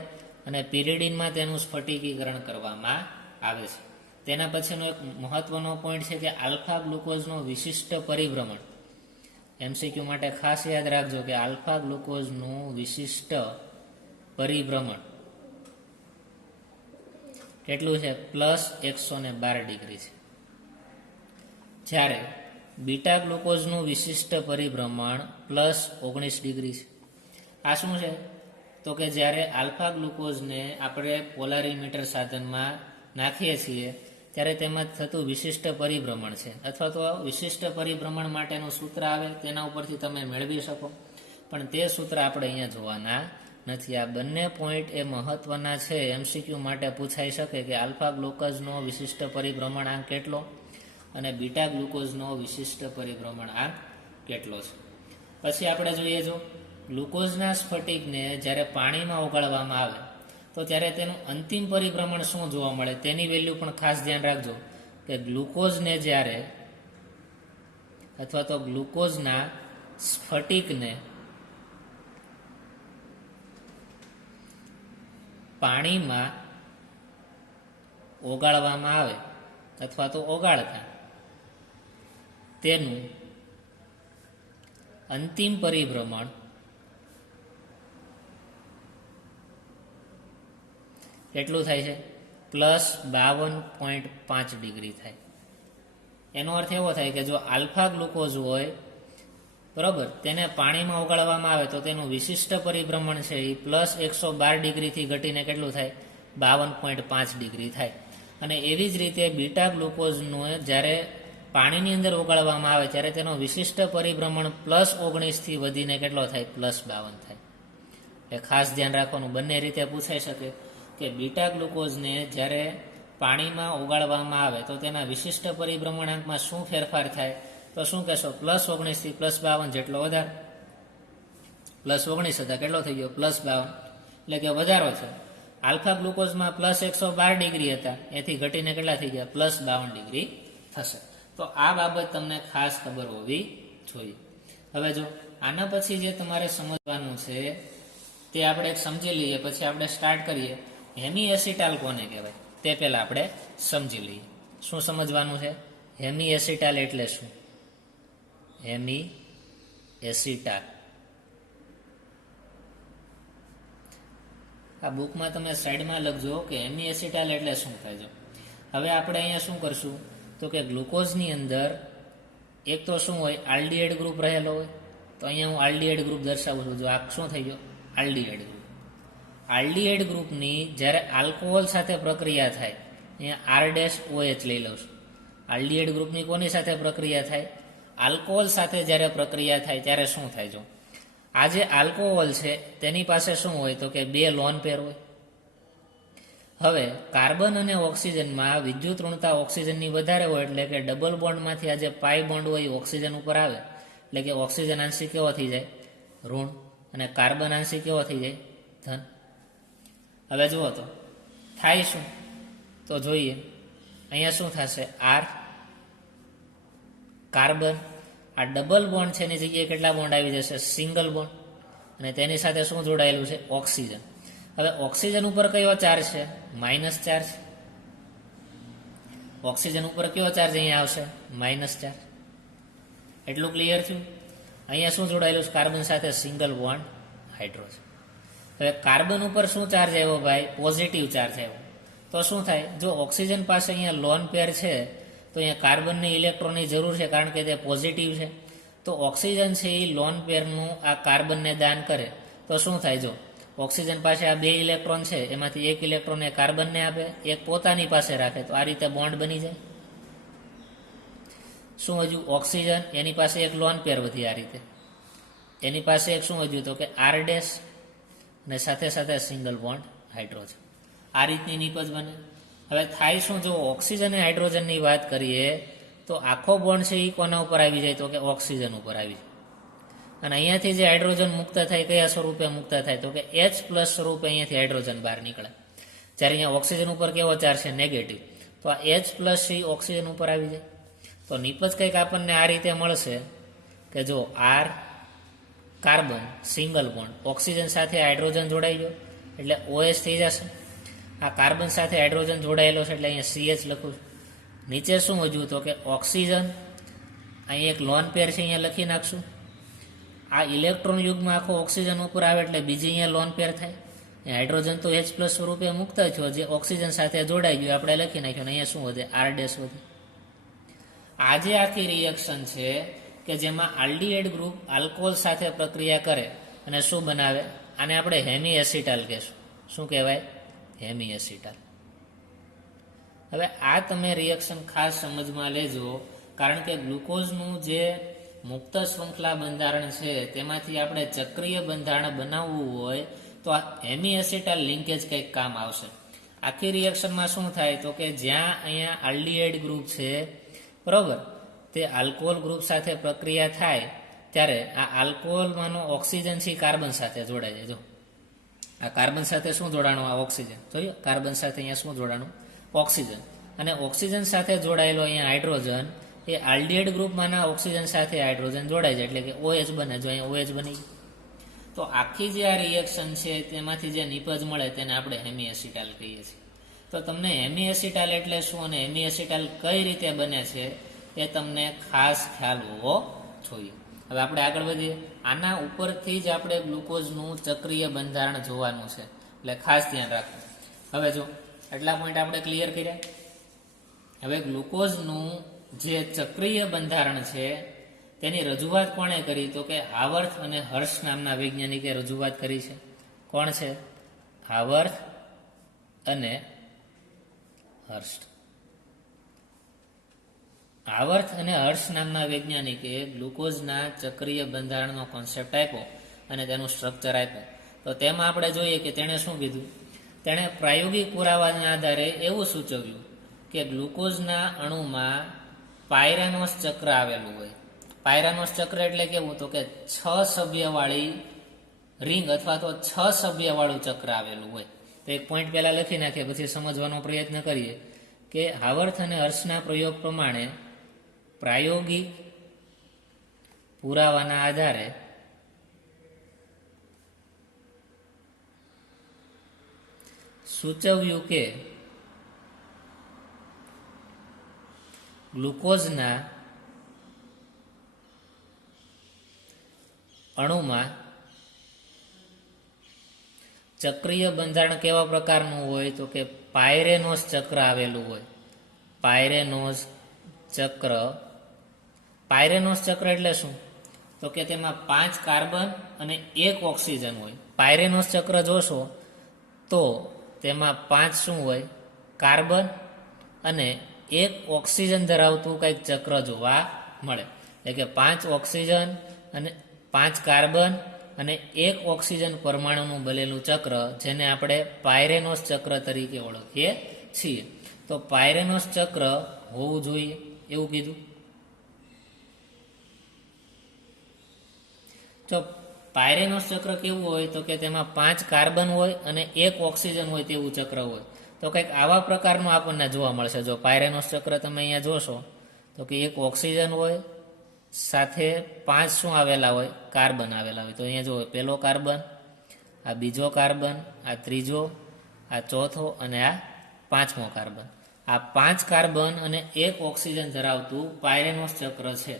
અને પિરિડીનમાં તેનું સ્ફટિકીકરણ કરવામાં આવે છે. તેના પછીનો એક મહત્વનો પોઈન્ટ છે કે આલ્ફા ગ્લુકોઝનો વિશિષ્ટ પરિભ્રમણ. MCQ માટે ખાસ યાદ રાખજો કે આલ્ફા ગ્લુકોઝનું વિશિષ્ટ પરિભ્રમણ કેટલું છે? +112 ડિગ્રી છે. જ્યારે બીટા ગ્લુકોઝનું વિશિષ્ટ પરિભ્રમણ +19 ડિગ્રી છે. આ શું છે? તો કે જ્યારે આલ્ફા ગ્લુકોઝને આપણે પોલારીમીટર સાધનમાં નાખીએ છીએ ત્યારે તેમાં થતું વિશિષ્ટ પરિભ્રમણ છે, અથવા તો વિશિષ્ટ પરિભ્રમણ માટેનું સૂત્ર આવે તેના ઉપરથી તમે મેળવી શકો, પણ તે સૂત્ર આપણે અહીંયા જોવાના નથી. આ બંને પોઈન્ટ એ મહત્વના છે. એમસીક્યુ માટે પૂછાઈ શકે કે આલ્ફા ગ્લુકોઝનો વિશિષ્ટ પરિભ્રમણાંક કેટલો અને બીટા ગ્લુકોઝનો વિશિષ્ટ પરિભ્રમણાંક કેટલો છે. પછી આપણે જોઈએ, જો ગ્લુકોઝના સ્ફટિકને જ્યારે પાણીમાં ઓગાળવામાં આવે તો ત્યારે તેનું અંતિમ પરિભ્રમણ શું જોવા મળે તેની વેલ્યુ પણ ખાસ ધ્યાન રાખજો કે ગ્લુકોઝને જ્યારે અથવા તો ગ્લુકોઝના સ્ફટિકને પાણીમાં ઓગાળવામાં આવે અથવા તો ઓગાળતા તેનું અંતિમ પરિભ્રમણ કેટલું થાય છે? +52.5 ડિગ્રી થાય. એનો અર્થ એવો થાય કે જો આલ્ફા ગ્લુકોઝ હોય, બરાબર, તેને પાણીમાં ઓગાળવામાં આવે તો તેનું વિશિષ્ટ પરિભ્રમણ છે એ +112 ડિગ્રીથી ઘટીને કેટલું થાય? 52.5 ડિગ્રી થાય. અને એવી જ રીતે બીટા ગ્લુકોઝનું જ્યારે પાણીની અંદર ઓગાળવામાં આવે ત્યારે તેનો વિશિષ્ટ પરિભ્રમણ +19થી વધીને કેટલો થાય? +52 થાય. એટલે ખાસ ધ્યાન રાખવાનું, બંને રીતે પૂછાઈ શકે કે બીટા ગ્લુકોઝને જ્યારે પાણીમાં ઓગાળવામાં આવે તો તેના વિશિષ્ટ પરિભ્રમણાંકમાં શું ફેરફાર થાય? તો શું કહેશો? +19થી +52 જેટલો વધારો. +19 હતા, કેટલો થઈ ગયો? +52, એટલે કે વધારો છે. આલ્ફા ગ્લુકોઝમાં +112 ડિગ્રી હતા, એથી ઘટીને કેટલા થઈ ગયા? +52 ડિગ્રી થશે. તો આ બાબત તમને ખાસ ખબર હોવી જોઈએ. હવે જો આના પછી જે તમારે સમજવાનું છે તે આપણે એક સમજી લઈએ, પછી આપણે સ્ટાર્ટ કરીએ. હેમી એસિટાલ કોને કહેવાય તે પહેલા આપણે સમજી લઈએ. શું સમજવાનું છે? હેમી એસિટાલ એટલે શું? હેમી એસિટાલ આ બુકમાં તમે સાઈડમાં લખજો કે હેમી એસિટાલ એટલે શું થાય છે. હવે આપણે અહીંયા શું કરશું તો કે ગ્લુકોઝની અંદર એક તો શું હોય? આલ્ડીહાઇડ ગ્રુપ રહેલો હોય. તો અહીંયા હું આલ્ડીહાઇડ ગ્રુપ દર્શાવું છું. જો આ શું થઈ ગયો? Aldehyde group. આલ્ડીહાઇડ ગ્રુપની જ્યારે આલ્કોહોલ સાથે પ્રક્રિયા થાય, અહીંયા R-OH લઈ લઉં છું. આલ્ડીહાઇડ ગ્રુપની કોની સાથે પ્રક્રિયા થાય? આલ્કોહોલ સાથે જ્યારે પ્રક્રિયા થાય ત્યારે શું થાય? જો આ જે આલ્કોહોલ છે તેની પાસે શું હોય તો કે 2 લોન પેર હોય. હવે કાર્બન અને ઓક્સિજનમાં વિદ્યુત ઋણતા ઓક્સિજનની વધારે હોય, એટલે કે ડબલ બોન્ડમાંથી આ જે પાઈ બોન્ડ હોય એ ઓક્સિજન ઉપર આવે, એટલે કે ઓક્સિજન આંશિક કેવો થઈ જાય? ઋણ. અને કાર્બન આંશિક કેવો થઈ જાય? ધન. હવે જુઓ તો થાય શું તો જોઈએ. અહીંયા શું થશે? R કાર્બન, આ ડબલ બોન્ડ છે એની જગ્યાએ કેટલા બોન્ડ આવી જશે? Single bond. અને તેની સાથે શું જોડાયેલું છે? ઓક્સિજન. હવે ઓક્સિજન ઉપર કયો ચાર્જ છે? Minus charge. ઓક્સિજન ઉપર કયો ચાર્જ અહીંયા આવશે? Minus charge. એટલું ક્લિયર થયું? અહીંયા શું જોડાયેલું છે? કાર્બન સાથે સિંગલ બોન્ડ હાઇડ્રોજન. હવે કાર્બન ઉપર શું ચાર્જ આવ્યો ભાઈ? પોઝિટિવ ચાર્જ આવ્યો. તો શું થાય? જો ઓક્સિજન પાસે અહીંયા લોન પેર છે તો અહીંયા કાર્બનની ઇલેક્ટ્રોનની જરૂર છે, કારણ કે તે પોઝિટિવ છે. તો ઓક્સિજન છે એ લોન પેરનું આ કાર્બનને દાન કરે તો શું થાય? જો ઓક્સિજન પાસે આ 2 ઇલેક્ટ્રોન છે, એમાંથી 1 ઇલેક્ટ્રોન એ કાર્બનને આપે, 1 પોતાની પાસે રાખે, તો આ રીતે બોન્ડ બની જાય. શું હજુ? ઓક્સિજન એની પાસે 1 લોન પેર વધી, આ રીતે એની પાસે એક શું વધ્યું તો કે R- અને સાથે સાથે સિંગલ બોન્ડ હાઇડ્રોજન. આ રીતની નિપજ બને. હવે થાય શું? જો ઓક્સિજન અને હાઇડ્રોજનની વાત કરીએ તો આખો બોન્ડ છે એ કોના ઉપર આવી જાય તો કે ઓક્સિજન ઉપર આવી જાય. અને અહીંયાથી જે હાઇડ્રોજન મુક્ત થાય કયા સ્વરૂપે મુક્ત થાય તો કે H+ સ્વરૂપે અહીંયાથી હાઇડ્રોજન બહાર નીકળે. જ્યારે અહીંયા ઓક્સિજન ઉપર કેવો ચાર્જ છે? નેગેટિવ. તો આ H+ છે ઓક્સિજન ઉપર આવી જાય. તો નિપજ કંઈક આપણને આ રીતે મળશે કે જો R carbon single bond, oxygen સાથે હાઇડ્રોજન જોડાઈ ગયો એટલે OH થઈ જશે. આ કાર્બન સાથે હાઇડ્રોજન જોડાયેલો છે એટલે અહીંયા CH લખું છું. નીચે શું વધ્યું તો કે ઓક્સિજન, અહીં એક લોન પેર છે અહીંયા લખી નાખશું. આ ઇલેક્ટ્રોન યુગમાં આખો ઓક્સિજન ઉપર આવે એટલે બીજી અહીંયા લોન પેર થાય. હાઇડ્રોજન તો H+ સ્વરૂપે મુક્ત થયો, જે ઓક્સિજન સાથે જોડાઈ ગયું આપણે લખી નાખ્યું. અહીંયા શું વધે? R- વધે. આ જે આખી રિએક્શન છે કે જેમાં આલ્ડીહાઇડ ગ્રુપ આલ્કોહોલ સાથે પ્રક્રિયા કરે અને શું બનાવે, આને આપણે હેમી એસિટાલ કહેશું. શું કહેવાય? Hemi acetal. હવે આ તમે રિએક્શન ખાસ સમજમાં લેજો, કારણ કે ગ્લુકોઝનું જે મુક્ત શૃંખલા બંધારણ છે તેમાંથી આપણે ચક્રીય બંધારણ બનાવવું હોય તો આ હેમી એસિટાલ લિંકેજ કંઈક કામ આવશે. આખી રિએક્શનમાં શું થાય તો કે જ્યાં અહીંયા આલ્ડીહાઇડ ગ્રુપ છે બરોબર, તે આલ્કોહોલ ગ્રુપ સાથે પ્રક્રિયા થાય ત્યારે આ આલ્કોહોલમાંનો ઓક્સિજન છે કાર્બન સાથે જોડાય જાય. જો આ કાર્બન સાથે શું જોડાણું? આ ઓક્સિજન. જોયું, કાર્બન સાથે અહીંયા શું જોડાણું? ઓક્સિજન. અને ઓક્સિજન સાથે જોડાયેલો અહીંયા હાઇડ્રોજન એ આલ્ડીહાઇડ ગ્રુપમાંના ઓક્સિજન સાથે હાઇડ્રોજન જોડાય જાય એટલે કે OH બને. જો અહીંયા OH બની. તો આખી જે આ રિએક્શન છે તેમાંથી જે નિપજ મળે તેને આપણે હેમી એસિટાલ કહીએ છીએ. તો તમને હેમી એસિટાલ એટલે શું અને હેમી એસિટાલ કઈ રીતે બને છે એ તમને ખાસ ખ્યાલ હોવો જોઈએ. હવે આપણે આગળ વધીએ. આના ઉપરથી જ આપણે ગ્લુકોઝનું ચક્રીય બંધારણ જોવાનું છે, એટલે ખાસ ધ્યાન રાખવું. હવે જો એટલા પોઈન્ટ આપણે ક્લિયર કર્યા. હવે ગ્લુકોઝનું જે ચક્રીય બંધારણ છે તેની રજૂઆત કોણે કરી તો કે હાવર્થ અને હર્ષ નામના વૈજ્ઞાનિકે રજૂઆત કરી છે. કોણ છે? હાવર્થ અને હર્ષ. હાવર્થ અને હર્ષ નામના વૈજ્ઞાનિકે ગ્લુકોઝના ચક્રીય બંધારણનો કોન્સેપ્ટ આપ્યો અને તેનું સ્ટ્રક્ચર આપ્યું. તો તેમાં આપણે જોઈએ કે તેણે શું કીધું? તેણે પ્રાયોગિક પુરાવાના આધારે એવું સૂચવ્યું કે ગ્લુકોઝના અણુમાં પાયરાનોસ ચક્ર આવેલું હોય. પાયરાનોસ ચક્ર એટલે કેવું? તો કે 6 સભ્યવાળી રિંગ અથવા તો 6 સભ્યવાળું ચક્ર આવેલું હોય. તો એક પોઈન્ટ પહેલા લખી નાખીએ, પછી સમજવાનો પ્રયત્ન કરીએ કે હાવર્થ અને હર્ષના પ્રયોગ પ્રમાણે પ્રાયોગિક પુરાવાના આધારે સૂચવ્યું કે ગ્લુકોઝના અણુમાં ચક્રીય બંધારણ કેવા પ્રકારનું હોય તો કે પાયરેનોસ ચક્ર આવેલું હોય. પાયરેનોસ ચક્ર. પાયરેનોસ ચક્ર એટલે શું? તો કે તેમાં 5 કાર્બન અને 1 ઓક્સિજન હોય. પાયરેનોસ ચક્ર જોશો તો તેમાં 5 શું હોય? કાર્બન અને 1 ઓક્સિજન ધરાવતું કંઈક ચક્ર જોવા મળે. એટલે કે 5 ઓક્સિજન અને 5 કાર્બન અને 1 ઓક્સિજન પરમાણુનું બનેલું ચક્ર, જેને આપણે પાયરેનોસ ચક્ર તરીકે ઓળખીએ છીએ. તો પાયરેનોસ ચક્ર હોવું જોઈએ એવું કીધું. તો પાયરેનોસ ચક્ર કેવું હોય તો કે તેમાં 5 કાર્બન હોય અને 1 ઓક્સિજન હોય તેવું ચક્ર હોય. તો કંઈક આવા પ્રકારનું આપણને જોવા મળશે. જો પાયરેનોસ ચક્ર તમે અહીંયા જોશો તો કે 1 ઓક્સિજન હોય, સાથે 5 શું આવેલા હોય? કાર્બન આવેલા હોય. તો અહીંયા જો પહેલો કાર્બન, આ બીજો કાર્બન, આ ત્રીજો, આ ચોથો અને આ 5મો કાર્બન. આ 5 કાર્બન અને 1 ઓક્સિજન ધરાવતું પાયરેનોસ ચક્ર છે.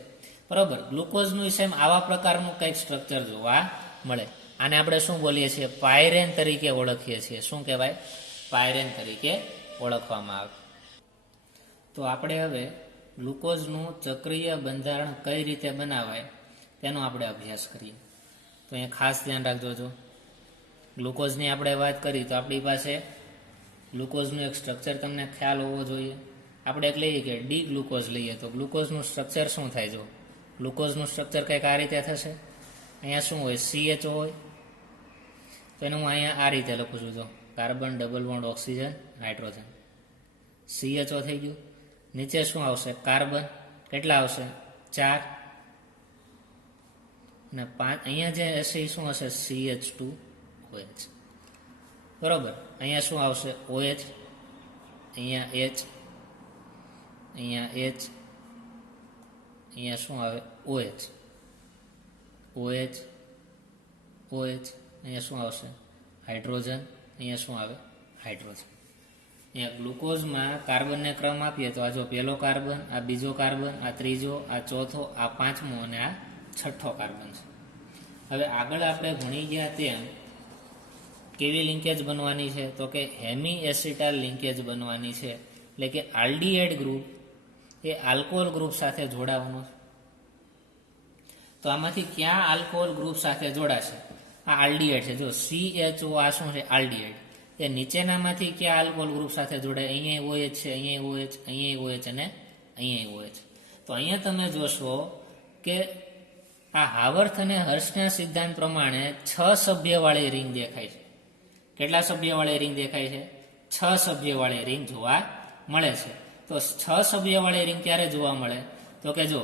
બરોબર. ગ્લુકોઝનું સેમ આવા પ્રકારનું કંઈક સ્ટ્રક્ચર જોવા મળે. આને આપણે શું બોલીએ છીએ? પાયરેન તરીકે ઓળખીએ છીએ. શું કહેવાય? પાયરેન તરીકે ઓળખવામાં આવે. તો આપણે હવે ગ્લુકોઝનું ચક્રીય બંધારણ કઈ રીતે બનાવાય તેનો આપણે અભ્યાસ કરીએ. તો અહીંયા ખાસ ધ્યાન રાખજો. જો ગ્લુકોઝની આપણે વાત કરી તો આપણી પાસે ગ્લુકોઝનું એક સ્ટ્રક્ચર તમને ખ્યાલ હોવો જોઈએ. આપણે એક લઈએ કે ડી ગ્લુકોઝ લઈએ તો ગ્લુકોઝનું સ્ટ્રક્ચર શું થાય? જો ગ્લુકોઝનું સ્ટ્રક્ચર કંઈક આ રીતે થશે. અહીંયા શું હોય? CHO હોય. તો એને હું અહીંયા આ રીતે લખું છું. જો carbon double bond oxygen hydrogen, CHO થઈ ગયું. નીચે શું આવશે? કાર્બન. કેટલા આવશે? 4 અને 5. અહીંયા જે હશે એ શું હશે? CH2OH. બરોબર. અહીંયા શું આવશે? OH. અહીંયા H, અહીંયા H, અહીંયા શું આવે? OH. OH, OH. અહીંયા શું આવશે? હાઇડ્રોજન. અહીંયા શું આવે? હાઇડ્રોજન. અહીંયા ગ્લુકોઝમાં કાર્બનને ક્રમ આપીએ તો આ જો પહેલો કાર્બન, આ બીજો કાર્બન, આ ત્રીજો, આ ચોથો, આ 5મો અને આ 6ઠ્ઠો કાર્બન છે. હવે આગળ આપણે ભણી ગયા તેમ કેવી લિંકેજ બનવાની છે તો કે હેમી એસિટાલ લિંકેજ બનવાની છે. એટલે કે આલ્ડીહાઇડ ગ્રુપ એ આલ્કોહોલ ગ્રુપ સાથે જોડાવાનો છે. તો આમાંથી ક્યાં આલ્કોહોલ ગ્રુપ સાથે જોડાશે? આ આલ્ડીહાઇડ છે. જો CHO આ શું છે? આલ્ડીહાઇડ. એ નીચેનામાંથી ક્યાં આલ્કોહોલ ગ્રુપ સાથે જોડાય? અહીંયા OH છે, અહીંયા OH, અહીંયા OH અને અહીંયા OH. તો અહીંયા તમે જોશો કે આ હાવર્થ અને હર્ષના સિદ્ધાંત પ્રમાણે 6 સભ્યવાળી રિંગ દેખાય છે. કેટલા સભ્યવાળી રિંગ દેખાય છે? 6 સભ્યવાળી રિંગ જોવા મળે છે. તો 6 સભ્યવાળી રિંગ ક્યારે જોવા મળે? તો કે જો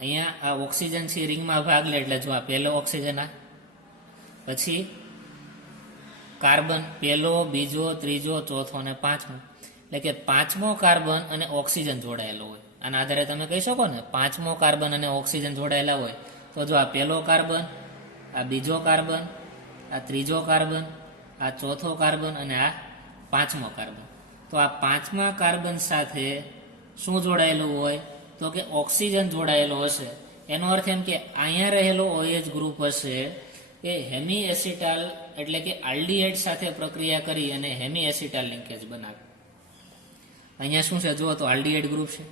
અહીંયા આ ઓક્સિજન છે રિંગમાં ભાગ લે એટલે જો આ પહેલો ઓક્સિજન, આ પછી કાર્બન પહેલો, બીજો, ત્રીજો, ચોથો અને પાંચમો. એટલે કે પાંચમો કાર્બન અને ઓક્સિજન જોડાયેલો હોય. આના આધારે તમે કહી શકો ને પાંચમો કાર્બન અને ઓક્સિજન જોડાયેલા હોય. તો જો આ પહેલો કાર્બન, આ બીજો કાર્બન, આ ત્રીજો કાર્બન, આ ચોથો કાર્બન અને આ પાંચમો કાર્બન. તો આ પાંચમા કાર્બન સાથે શું જોડાયેલું હોય? તો કે ઓક્સિજન જોડાયેલો હશે. એનો અર્થ એમ કે અહીંયા રહેલો OH ગ્રુપ હશે એ હેમી એસિટાલ એટલે કે આલ્ડીહાઇડ સાથે પ્રક્રિયા કરી અને હેમી એસિટાલ લિંકેજ બનાવે. અહીંયા શું છે? જુઓ તો આલ્ડીહાઇડ ગ્રુપ છે,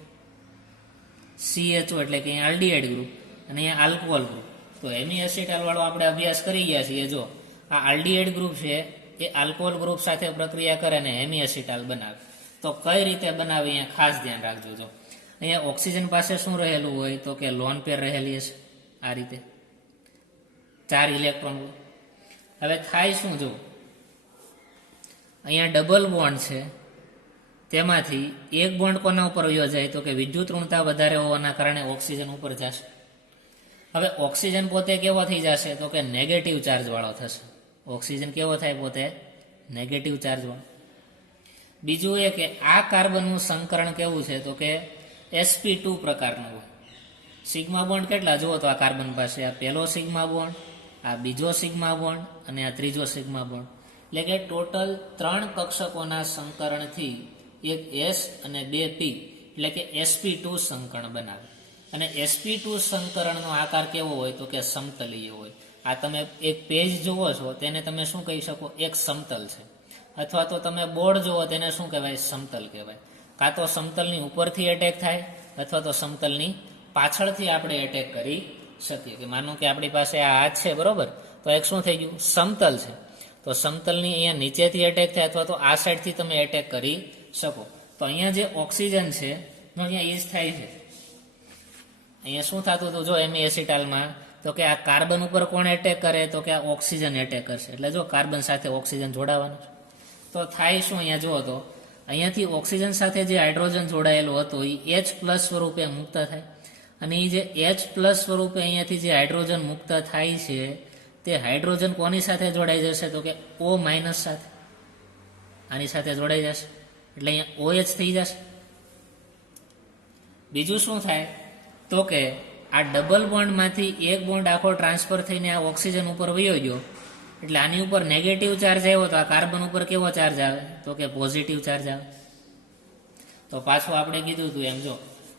CHO એટલે કે અહીંયા આલ્ડીહાઇડ ગ્રુપ અને અહીંયા આલ્કોહોલ ગ્રુપ. તો હેમી એસિટાલ વાળો આપણે અભ્યાસ કરી ગયા છીએ. જો આ આલ્ડીહાઇડ ગ્રુપ છે એ આલ્કોહોલ ગ્રુપ સાથે પ્રક્રિયા કરે અને હેમી એસિટાલ બનાવે. તો કઈ રીતે બનાવે અહીંયા ખાસ ધ્યાન રાખજો. જો અહીંયા ઓક્સિજન પાસે શું રહેલું હોય? તો કે લોન પેર રહેલી હશે આ રીતે, 4 ઇલેક્ટ્રોન. હવે થાય શું? જો અહીંયા ડબલ બોન્ડ છે, તેમાંથી એક બોન્ડ કોના ઉપર વયો જાય? તો કે વિદ્યુત ઋણતા વધારે હોવાના કારણે ઓક્સિજન ઉપર જશે. હવે ઓક્સિજન પોતે કેવો થઈ જશે? તો કે નેગેટિવ ચાર્જ વાળો થશે. ઓક્સિજન કેવો થાય? પોતે નેગેટિવ ચાર્જ વાળો. બીજું એ કે આ કાર્બનનું સંકરણ કેવું છે? તો કે sp2 પ્રકારનું હોય. સિગ્મા બોન્ડ કેટલા? જુઓ તો આ કાર્બન પાસે આ પહેલો સિગ્મા બોન્ડ, આ બીજો સિગ્મા બોન્ડ અને આ ત્રીજો સિગ્મા બોન્ડ. એટલે કે ટોટલ 3 કક્ષકોના સંકરણથી એક S અને 2 P એટલે કે sp2 સંકરણ બનાવે. અને sp2 સંકરણનો આકાર કેવો હોય? તો કે સમતલીય હોય. આ તમે એક પેજ જુઓ છો તેને તમે શું કહી શકો? એક સમતલ છે. અથવા તો તમે બોર્ડ જુઓ તેને શું કહેવાય? સમતલ કહેવાય. કાં તો સમતલની ઉપરથી એટેક થાય અથવા તો સમતલની પાછળથી આપણે એટેક કરી શકીએ. કે માનો કે આપણી પાસે આ હાથ છે, બરોબર? તો એક શું થઈ ગયું? સમતલ છે. તો સમતલની અહીંયા નીચેથી એટેક થાય અથવા તો આ સાઈડથી તમે એટેક કરી શકો. તો અહીંયા જે ઓક્સિજન છે અહીંયા ઈજ થાય છે. અહીંયા શું થતું હતું? જો હેમી એસિટાલમાં તો કે આ કાર્બન ઉપર કોણ એટેક કરે? તો કે આ ઓક્સિજન એટેક કરશે. એટલે જો કાર્બન સાથે ઓક્સિજન જોડાવાનું છે. તો થાય શું? અહીંયા જુઓ તો અહીંયાથી ઓક્સિજન સાથે જે હાઇડ્રોજન જોડાયેલો હતો એ H+ સ્વરૂપે મુક્ત થાય. અને એ જે H+ સ્વરૂપે અહીંયાથી જે હાઇડ્રોજન મુક્ત થાય છે તે હાઇડ્રોજન કોની સાથે જોડાઈ જશે? તો કે O- સાથે, આની સાથે જોડાઈ જશે. એટલે અહીંયા OH થઈ જશે. બીજું શું થાય? તો કે આ ડબલ બોન્ડમાંથી એક બોન્ડ આખો ટ્રાન્સફર થઈને આ ઓક્સિજન ઉપર વયો ગયો. એટલે આની ઉપર નેગેટિવ ચાર્જ આવ્યો તો આ કાર્બન ઉપર કેવો ચાર્જ આવે? તો કે પોઝિટિવ ચાર્જ આવે. તો પાછું આપણે કીધું હતું એમ, જો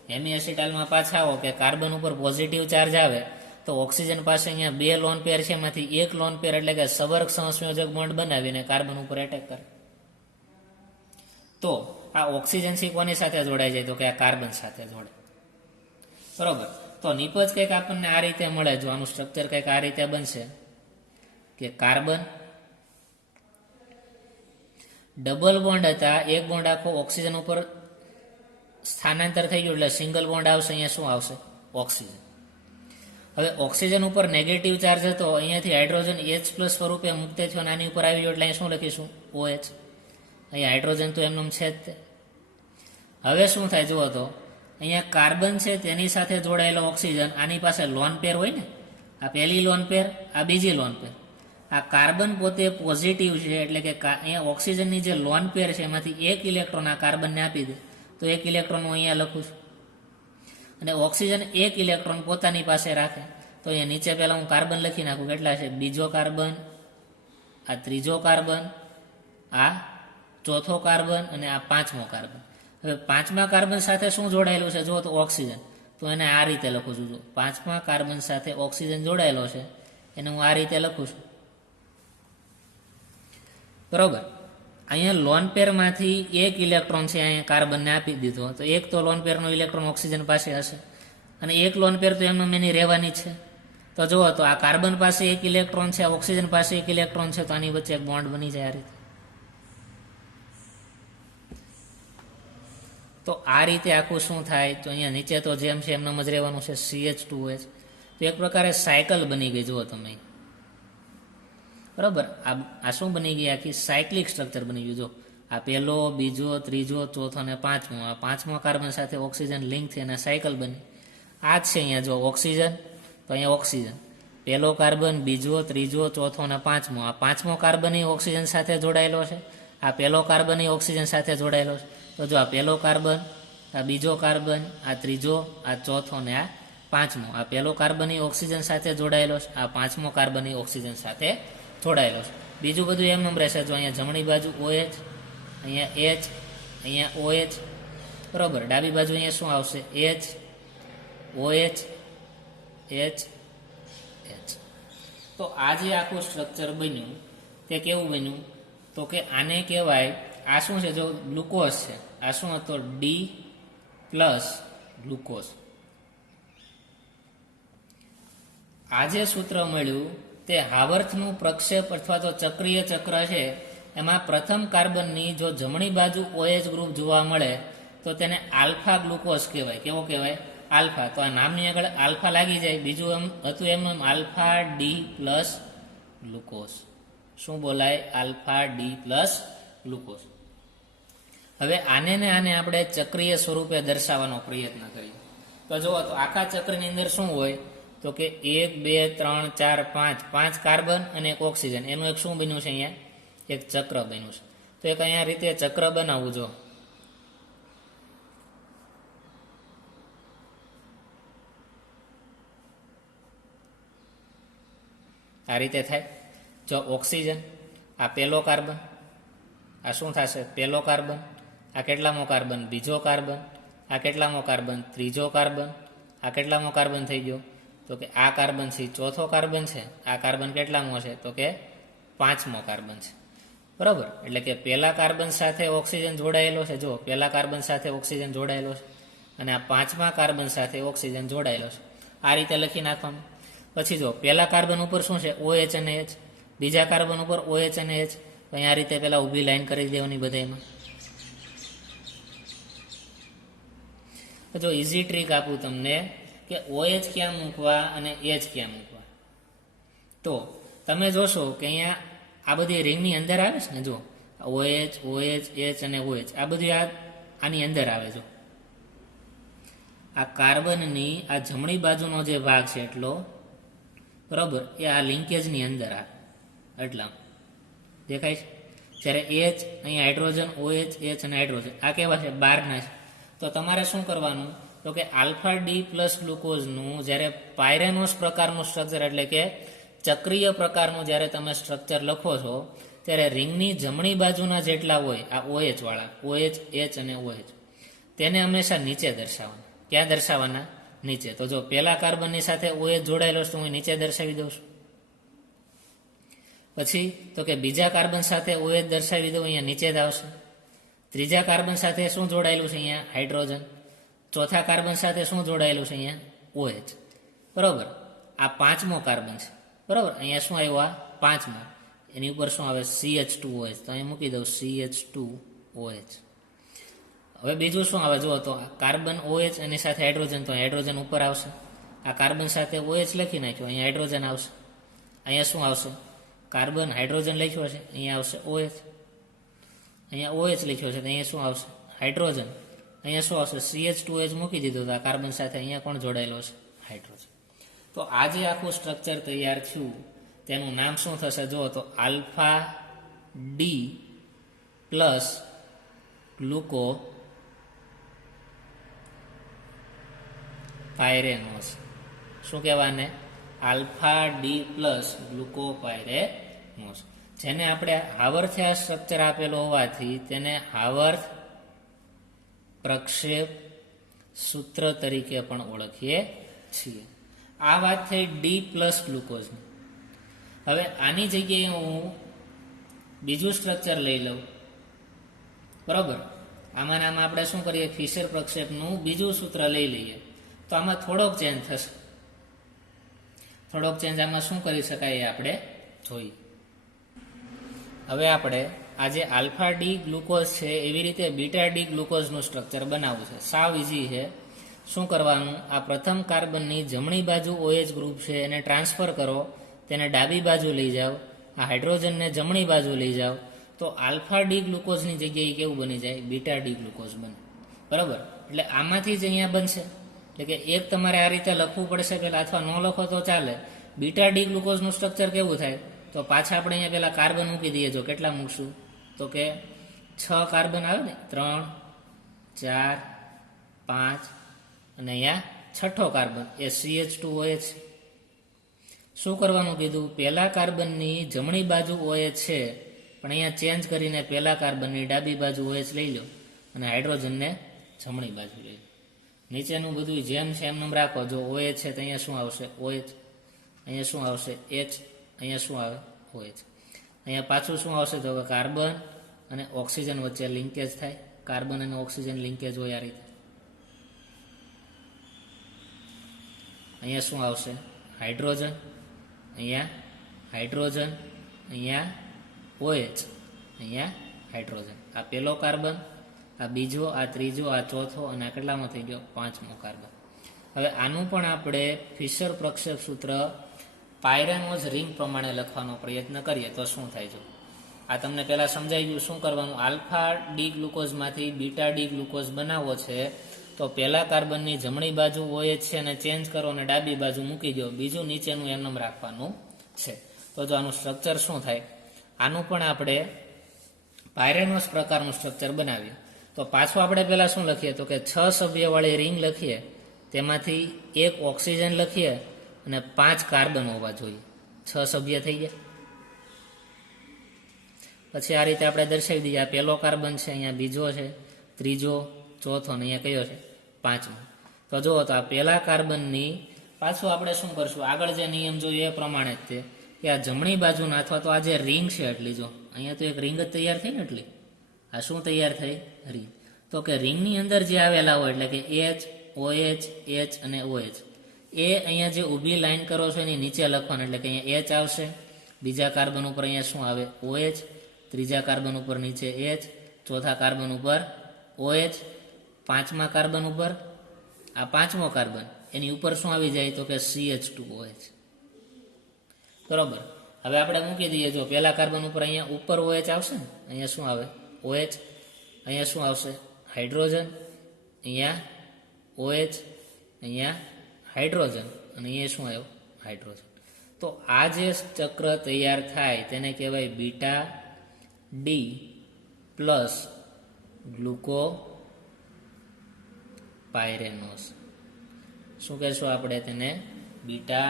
હેમી એસિટાલમાં પાછા આવો કે કાર્બન ઉપર પોઝિટિવ ચાર્જ આવે તો ઓક્સિજન પાસે અહીંયા 2 લોન પેર છે, એમાંથી એક લોન પેર એટલે કે સબર્ગ સહસંયોજક બોન્ડ બનાવીને કાર્બન ઉપર એટેક કરે. તો આ ઓક્સિજન સી કોની સાથે જોડાઈ જાય? તો કે આ કાર્બન સાથે જોડાય. બરોબર. તો નિપજ કંઈક આપણને આ રીતે મળે. જો આનું સ્ટ્રક્ચર કંઈક આ રીતે બનશે કે કાર્બન ડબલ બોન્ડ હતા, એક બોન્ડ આખો ઓક્સિજન ઉપર સ્થાનાંતર થઈ ગયું એટલે સિંગલ બોન્ડ આવશે. અહીંયા શું આવશે? ઓક્સિજન. હવે ઓક્સિજન ઉપર નેગેટિવ ચાર્જ હતો, અહીંયાથી હાઇડ્રોજન H+ સ્વરૂપે મુક્ત થયો અને આની ઉપર આવી ગયો એટલે અહીં શું લખીશું? OH. અહીંયા હાઇડ્રોજન તો એમનું છે જ તે. હવે શું થાય? જુઓ તો અહીંયા કાર્બન છે તેની સાથે જોડાયેલો ઓક્સિજન, આની પાસે લોન પેર હોય ને, આ પહેલી લોન પેર, આ બીજી લોન પેર. આ કાર્બન પોતે પોઝિટિવ છે એટલે કે અહીંયા ઓક્સિજનની જે લોન પેર છે એમાંથી એક ઇલેક્ટ્રોન આ કાર્બનને આપી દે તો એક ઇલેક્ટ્રોન હું અહીંયા લખું છું. અને ઓક્સિજન એક ઇલેક્ટ્રોન પોતાની પાસે રાખે તો અહીંયા નીચે પહેલાં હું કાર્બન લખી નાખું. કેટલા છે? બીજો કાર્બન, આ ત્રીજો કાર્બન, આ ચોથો કાર્બન અને આ પાંચમો કાર્બન. હવે પાંચમા કાર્બન સાથે શું જોડાયેલું છે? જુઓ તો ઓક્સિજન. તો એને આ રીતે લખું છું. જો પાંચમા કાર્બન સાથે ઓક્સિજન જોડાયેલો છે એને હું આ રીતે લખું છું. બરોબર. અહીંયા લોન પેરમાંથી એક ઇલેક્ટ્રોન છે અહીંયા કાર્બનને આપી દીધો, તો એક તો લોન પેરનો ઇલેક્ટ્રોન ઓક્સિજન પાસે હશે અને એક લોન પેર તો એમનો એની રહેવાની છે. તો જુઓ તો આ કાર્બન પાસે એક ઇલેક્ટ્રોન છે, ઓક્સિજન પાસે એક ઇલેક્ટ્રોન છે, તો આની વચ્ચે એક બોન્ડ બની જાય આ રીતે. તો આ રીતે આખું શું થાય, તો અહીંયા નીચે તો જેમ છે એમનામ જ રહેવાનું છે CH2OH. તો એક પ્રકારે સાયકલ બની ગઈ. જુઓ તમે બરાબર, આ શું બની ગઈ, આખી સાયક્લિક સ્ટ્રક્ચર બની ગયું. જો આ પહેલો, બીજો, ત્રીજો, ચોથો અને પાંચમો, આ પાંચમો કાર્બન સાથે ઓક્સિજન લિંક થઈ અને સાયકલ બની. આ જ છે અહીંયા જો ઓક્સિજન, તો અહીંયા ઓક્સિજન પહેલો કાર્બન, બીજો, ત્રીજો, ચોથો અને પાંચમો. આ પાંચમો કાર્બન એ ઓક્સિજન સાથે જોડાયેલો છે, આ પહેલો કાર્બન એ ઓક્સિજન સાથે જોડાયેલો છે. તો જો આ પહેલો કાર્બન, આ બીજો કાર્બન, આ ત્રીજો, આ ચોથો અને આ પાંચમો. આ પહેલો કાર્બન એ ઓક્સિજન સાથે જોડાયેલો છે, આ પાંચમો કાર્બન એ ઓક્સિજન સાથે જોડાયેલો છે. બીજું બધું એમ નંબર રહેશે. જો અહીંયા જમણી બાજુ OH, અહીંયા H, અહીંયા OH, બરાબર. ડાબી બાજુ અહીંયા શું આવશે, H, OH, H, H. તો આ જે આખું સ્ટ્રક્ચર બન્યું તે કેવું બન્યું, તો કે આને કહેવાય, આ શું છે, જો ગ્લુકોઝ છે, આ શું હતો D પ્લસ ગ્લુકોઝ. આ જે સૂત્ર મળ્યું તે હાવર્થનું પ્રક્ષેપ અથવા તો ચક્રીય ચક્ર છે. એમાં પ્રથમ કાર્બનની જો જમણી બાજુ OH ગ્રુપ જોવા મળે તો તેને આલ્ફા ગ્લુકોઝ કહેવાય. કેવો કહેવાય, આલ્ફા. તો આ નામની આગળ આલ્ફા લાગી જાય. બીજું એમ હતું એમનું આલ્ફા D પ્લસ ગ્લુકોઝ. શું બોલાય, આલ્ફા D પ્લસ ગ્લુકોઝ. હવે આને ને આને આપણે ચક્રીય સ્વરૂપે દર્શાવવાનો પ્રયત્ન કરીએ. તો જુઓ તો આખા ચક્રની અંદર શું હોય, તો કે 1, 2, 3, 4, 5 પાંચ કાર્બન અને એક ઓક્સિજન, એનું એક શું બન્યું છે, અહીંયા એક ચક્ર બન્યું છે. તો એક અહીંયા રીતે ચક્ર બનાવવું. જો આ રીતે થાય. જો ઓક્સિજન, આ પહેલો કાર્બન, આ શું થશે, પહેલો કાર્બન, આ કેટલામો કાર્બન, બીજો કાર્બન, આ કેટલામો કાર્બન, ત્રીજો કાર્બન, આ કેટલામો કાર્બન થઈ ગયો, તો કે આ કાર્બન છે ચોથો કાર્બન છે. આ કાર્બન કેટલામો છે, તો કે પાંચમો કાર્બન છે, બરાબર. એટલે કે પહેલા કાર્બન સાથે ઓક્સિજન જોડાયેલો છે. જો પહેલા કાર્બન સાથે ઓક્સિજન જોડાયેલો છે અને આ પાંચમા કાર્બન સાથે ઓક્સિજન જોડાયેલો છે. આ રીતે લખી નાખવાનું. પછી જો પહેલા કાર્બન ઉપર શું છે, OH અને H, બીજા કાર્બન ઉપર OH અને H. તો અહીંયા રીતે પેલા ઊભી લાઈન કરી દેવાની બધામાં. જો ઇઝી ટ્રીક આપું તમને કે OH ક્યાં મૂકવા અને H ક્યાં મૂકવા. તો તમે જોશો કે અહીંયા આ બધી રિંગની અંદર આવે છે ને, જો OH, OH, H અને OH આ બધી આની અંદર આવે. જો આ કાર્બનની આ જમણી બાજુનો જે ભાગ છે એટલો, બરાબર, એ આ લિંકેજની અંદર આવે એટલા દેખાય છે. જ્યારે H અહીંયા હાઇડ્રોજન, OH, H અને હાઇડ્રોજન આ કેવા છે, બહારના છે. તો તમારે શું કરવાનું, તો કે આલ્ફા D પ્લસ ગ્લુકોઝનું જ્યારે પાયરેનોસ પ્રકારનું સ્ટ્રક્ચર, એટલે કે ચક્રીય પ્રકારનું જ્યારે તમે સ્ટ્રક્ચર લખો છો ત્યારે રિંગની જમણી બાજુના જેટલા હોય આ OH વાળા, OH, H અને OH, તેને હંમેશા નીચે દર્શાવવાના. ક્યાં દર્શાવવાના, નીચે. તો જો પહેલા કાર્બનની સાથે OH જોડાયેલો છે તો હું નીચે દર્શાવી દઉં છું. પછી તો કે બીજા કાર્બન સાથે OH દર્શાવી દઉં, અહીંયા નીચે જ આવશે. ત્રીજા કાર્બન સાથે શું જોડાયેલું છે, અહીંયા હાઇડ્રોજન. ચોથા કાર્બન સાથે શું જોડાયેલું છે, અહીંયા OH, બરાબર. આ પાંચમો કાર્બન છે, બરાબર. અહીંયા શું આવ્યું, આ પાંચમો, એની ઉપર શું આવે, CH2OH. તો અહીંયા મૂકી દઉં CH2OH. હવે બીજું શું આવે, જુઓ તો કાર્બન OH એની સાથે હાઇડ્રોજન, તો હાઇડ્રોજન ઉપર આવશે. આ કાર્બન સાથે OH લખી નાખ્યો, અહીંયા હાઇડ્રોજન આવશે. અહીંયા શું આવશે, કાર્બન હાઇડ્રોજન લખ્યો છે, અહીંયા આવશે OH. અહીંયા OH લખ્યો છે તો અહીંયા શું આવશે, હાઇડ્રોજન. અહીંયા શું આવશે, CH2OH મૂકી દીધું તો આ કાર્બન સાથે અહીંયા કોણ જોડાયેલો છે, હાઇડ્રોજન. તો આ જે આખું સ્ટ્રક્ચર તૈયાર થયું તેનું નામ શું થશે, જુઓ તો આલ્ફા D પ્લસ ગ્લુકો પાયરેનોસ. શું કહેવાને, આલ્ફા D પ્લસ ગ્લુકોપાયરેનોસ. જેને આપણે હાવર્થે આ સ્ટ્રક્ચર આપેલો હોવાથી તેને હાવર્થ પ્રક્ષેપ સૂત્ર તરીકે પણ ઓળખીએ છીએ. આ વાત થઈ D પ્લસ ગ્લુકોઝની. હવે આની જગ્યાએ હું બીજું સ્ટ્રક્ચર લઈ લઉં બરોબર. આમાં આપણે શું કરીએ, ફિશર પ્રક્ષેપનું બીજું સૂત્ર લઈ લઈએ તો આમાં થોડોક ચેન્જ થશે. થોડોક ચેન્જ આમાં શું કરી શકાય એ આપણે જોઈએ. હવે આપણે આ જે આલ્ફા ડી ગ્લુકોઝ છે એવી રીતે બીટા ડી ગ્લુકોઝનું સ્ટ્રક્ચર બનાવવું છે. સાવ ઇઝી છે. શું કરવાનું, આ પ્રથમ કાર્બનની જમણી બાજુ OH ગ્રુપ છે એને ટ્રાન્સફર કરો, તેને ડાબી બાજુ લઈ જાઓ, આ હાઇડ્રોજનને જમણી બાજુ લઈ જાઓ, તો આલ્ફા ડી ગ્લુકોઝની જગ્યાએ કેવું બની જાય, બીટા ડી ગ્લુકોઝ બને. બરાબર. એટલે આમાંથી જ અહીંયા બનશે. એટલે કે એક તમારે આ રીતે લખવું પડશે પહેલાં, અથવા ન લખો તો ચાલે. બીટા ડી ગ્લુકોઝનું સ્ટ્રક્ચર કેવું થાય, તો પાછા આપણે અહીંયા પહેલાં કાર્બન મૂકી દઈએ. જો કેટલા મૂકશું, તો કે 6 કાર્બન આવે ને, 3, 4, 5 અને અહીંયા છઠ્ઠો કાર્બન એ CH2OH. શું કરવાનું કીધું, પહેલા કાર્બનની જમણી બાજુ OH છે પણ અહીંયા ચેન્જ કરીને પહેલા કાર્બનની ડાબી બાજુ OH લઈ લો અને હાઇડ્રોજનને જમણી બાજુ લઈ લો. નીચેનું બધું જેમ છે એમ રાખો. જો OH છે તો અહીંયા શું આવશે, OH. અહીંયા શું આવશે, H. અહીંયા શું આવે, OH. અહીંયા પાછું શું આવશે, તો કાર્બન અને ઓક્સિજન વચ્ચે લિંકેજ થાય. કાર્બન અને ઓક્સિજન લિંકેજ હોય આ રીતે. અહીંયા શું આવશે, હાઇડ્રોજન. અહીંયા હાઇડ્રોજન, અહીંયા OH, અહીંયા હાઇડ્રોજન. આ પહેલો કાર્બન, આ બીજો, આ ત્રીજો, આ ચોથો અને આ કેટલામાં થઈ ગયો, 5મો કાર્બન. હવે આનું પણ આપણે ફિશર પ્રક્ષેપ સૂત્ર પાયરેનોઝ રિંગ પ્રમાણે લખવાનો પ્રયત્ન કરીએ તો શું થાય છે. આ તમને પહેલાં સમજાઈ ગયું. શું કરવાનું, આલ્ફા ડી ગ્લુકોઝમાંથી બીટા ડી ગ્લુકોઝ બનાવવો છે તો પહેલા કાર્બનની જમણી બાજુ OH છે અને ચેન્જ કરો અને ડાબી બાજુ મૂકી દો. બીજું નીચેનું એમનેમ રાખવાનું છે. તો જો આનું સ્ટ્રક્ચર શું થાય, આનું પણ આપણે પાયરેનોસ પ્રકારનું સ્ટ્રક્ચર બનાવીએ. તો પાછું આપણે પહેલાં શું લખીએ, તો કે 6 સભ્યવાળી રિંગ લખીએ, તેમાંથી 1 ઓક્સિજન લખીએ અને 5 કાર્બન હોવા જોઈએ. 6 સભ્ય થઈ ગયા. પછી આ રીતે આપણે દર્શાવી દઈએ. આ પહેલો કાર્બન છે, અહીંયા બીજો છે, ત્રીજો, ચોથો અને અહીંયા કયો છે, 5મો. તો જુઓ, તો આ પહેલા કાર્બનની પાછું આપણે શું કરશું, આગળ જે નિયમ જોયું એ પ્રમાણે જ તે કે આ જમણી બાજુના અથવા તો આ જે રિંગ છે એટલી, જો અહીંયા તો એક રિંગ જ તૈયાર થઈ ને, એટલી આ શું તૈયાર થઈ, રિંગ. તો કે રિંગની અંદર જે આવેલા હોય એટલે કે H, OH, H અને OH, એ અહીંયા જે ઊભી લાઈન કરો છો એની નીચે લખવાનું. એટલે કે અહીંયા H આવશે, બીજા કાર્બન ઉપર અહીંયા શું આવે, OH, ત્રીજા કાર્બન ઉપર નીચે H, ચોથા કાર્બન ઉપર OH, 5મા કાર્બન ઉપર આ 5મો કાર્બન એની ઉપર શું આવી જાય, તો કે CH2OH. બરોબર. હવે આપણે મૂકી દઈએ. જો પહેલા કાર્બન ઉપર અહીંયા ઉપર OH આવશે ને, અહીંયા શું આવે, OH, અહીંયા શું આવશે, હાઇડ્રોજન, અહીંયા OH, અહીંયા હાઇડ્રોજન અને અહીંયા શું આવ્યો, હાઇડ્રોજન. તો આ જે ચક્ર તૈયાર થાય તેને કહેવાય બીટા ડી પ્લસ ગ્લુકો પાયરેનોસ. શું કહેશું આપણે તેને, બીટા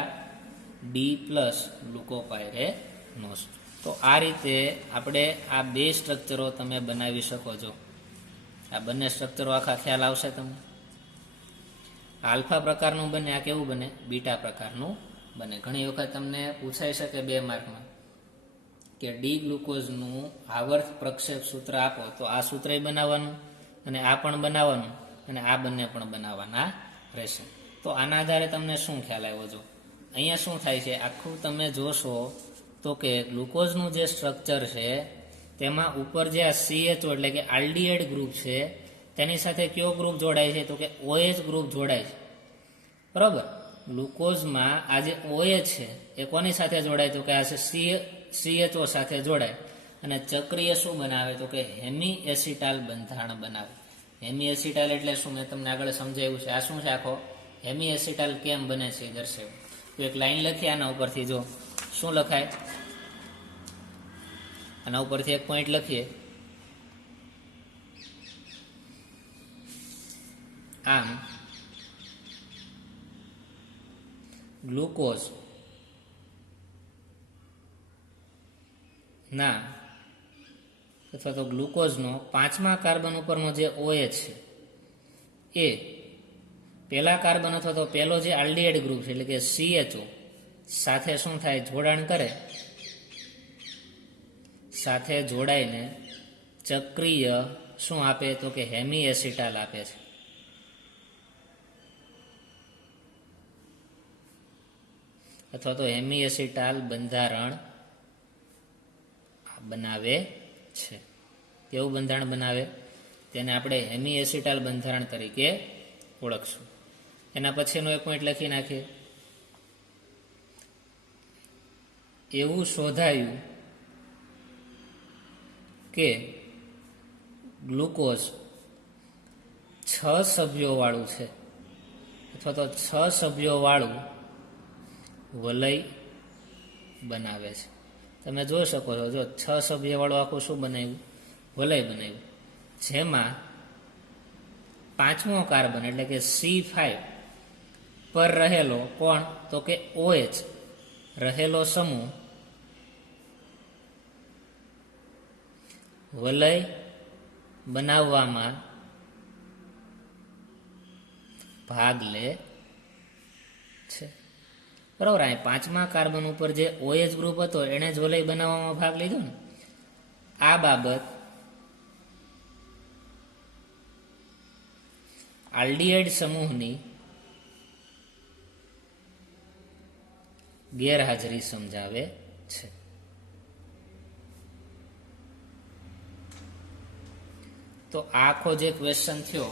ડી પ્લસ ગ્લુકોપાયરેનોસ. તો આ રીતે આપણે આ બે સ્ટ્રક્ચરો તમે બનાવી શકો છો. આ બંને સ્ટ્રક્ચરો આખા ખ્યાલ આવશે તમને. આલ્ફા પ્રકારનું બને, આ કેવું બને, બીટા પ્રકારનું બને. ઘણી વખત તમને પૂછાઈ શકે 2 માર્કમાં કે ડી ગ્લુકોઝનું આવર્ત પ્રક્ષેપ સૂત્ર આપો, તો આ સૂત્ર બનાવવાનું અને આ પણ બનાવવાનું અને આ બંને પણ બનાવવાના રહેશે. તો આના આધારે તમને શું ખ્યાલ આવ્યો, જો અહીંયા શું થાય છે, આખું તમે જોશો તો કે ગ્લુકોઝનું જે સ્ટ્રક્ચર છે તેમાં ઉપર જે આ CHO એટલે કે આલ્ડીહાઇડ ગ્રુપ છે તેની સાથે કયો ગ્રુપ જોડાય છે, તો કે OH ગ્રુપ જોડાય છે. બરાબર. ગ્લુકોઝમાં આ જે OH છે એ કોની સાથે જોડાય, તો કે આ CHO સાથે જોડાય અને ચક્રીય શું બનાવે, તો કે હેમી એસિટાલ બંધારણ બનાવે. હેમી એસિટાલ એટલે શું, મેં તમને આગળ સમજાવ્યું છે. આ શું છે, આખો હેમી એસિટાલ કેમ બને છે દર્શાવ્યું. તો એક લાઈન લખીએ આના ઉપરથી, જો શું લખાય, આના ઉપરથી એક પોઈન્ટ લખીએ. આમ ગ્લુકોઝ ના અથવા તો ગ્લુકોઝનો 5મા કાર્બન ઉપરનો જે OH છે એ પહેલા કાર્બન અથવા તો પહેલો જે આલ્ડીહાઇડ ગ્રુપ છે એટલે કે CHO સાથે શું થાય, જોડાણ કરે, સાથે જોડાઈને ચક્રીય શું આપે તો કે હેમી એસિટાલ આપે છે. અથવા તો હેમી એસિટાલ બંધારણ બનાવે છે. કેવું બંધારણ બનાવે? તેને આપણે હેમી એસિટાલ બંધારણ તરીકે ઓળખશું. એના પછીનો એક પોઈન્ટ લખી નાખીએ. એવું શોધાયું કે ગ્લુકોઝ 6 સભ્યો વાળું છે અથવા તો 6 સભ્યો વાળું વલય બનાવે છે. તમે જોઈ શકો છો, જો 6 સભ્ય વાળું આખું શું બનાવ્યું? વલય બનાવ્યું. જેમાં 5મો કાર્બન એટલે કે C5 પર રહેલો કોણ તો કે OH રહેલો સમૂહ વલય બનાવવામાં ભાગ લે છે. બરાબર. અહીં 5મા કાર્બન ઉપર જે OH ગ્રુપ હતો એને જ વલય બનાવવામાં ભાગ લીધો ને. આ બાબત આલ્ડીહાઇડ સમૂહની ગેરહાજરી સમજાવે છે. તો આખો જે ક્વેશ્ચન થયો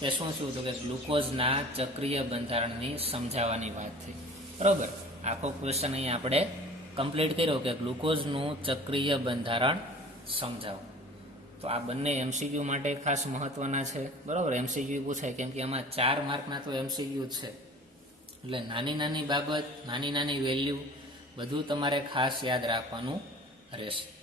તે શું થયું? તો કે ગ્લુકોઝના ચક્રીય બંધારણની સમજાવવાની વાત થઈ. બરોબર. આખો ક્વેશ્ચન અહીંયા આપણે કમ્પ્લીટ કર્યો કે ગ્લુકોઝનું ચક્રીય બંધારણ સમજાવો. તો આ બંને MCQ માટે ખાસ મહત્વના છે. બરોબર. MCQ પૂછાય કેમ કે એમાં 4 માર્કના તો MCQ છે. એટલે નાની નાની બાબત, નાની નાની વેલ્યુ બધું તમારે ખાસ યાદ રાખવાનું રહેશે.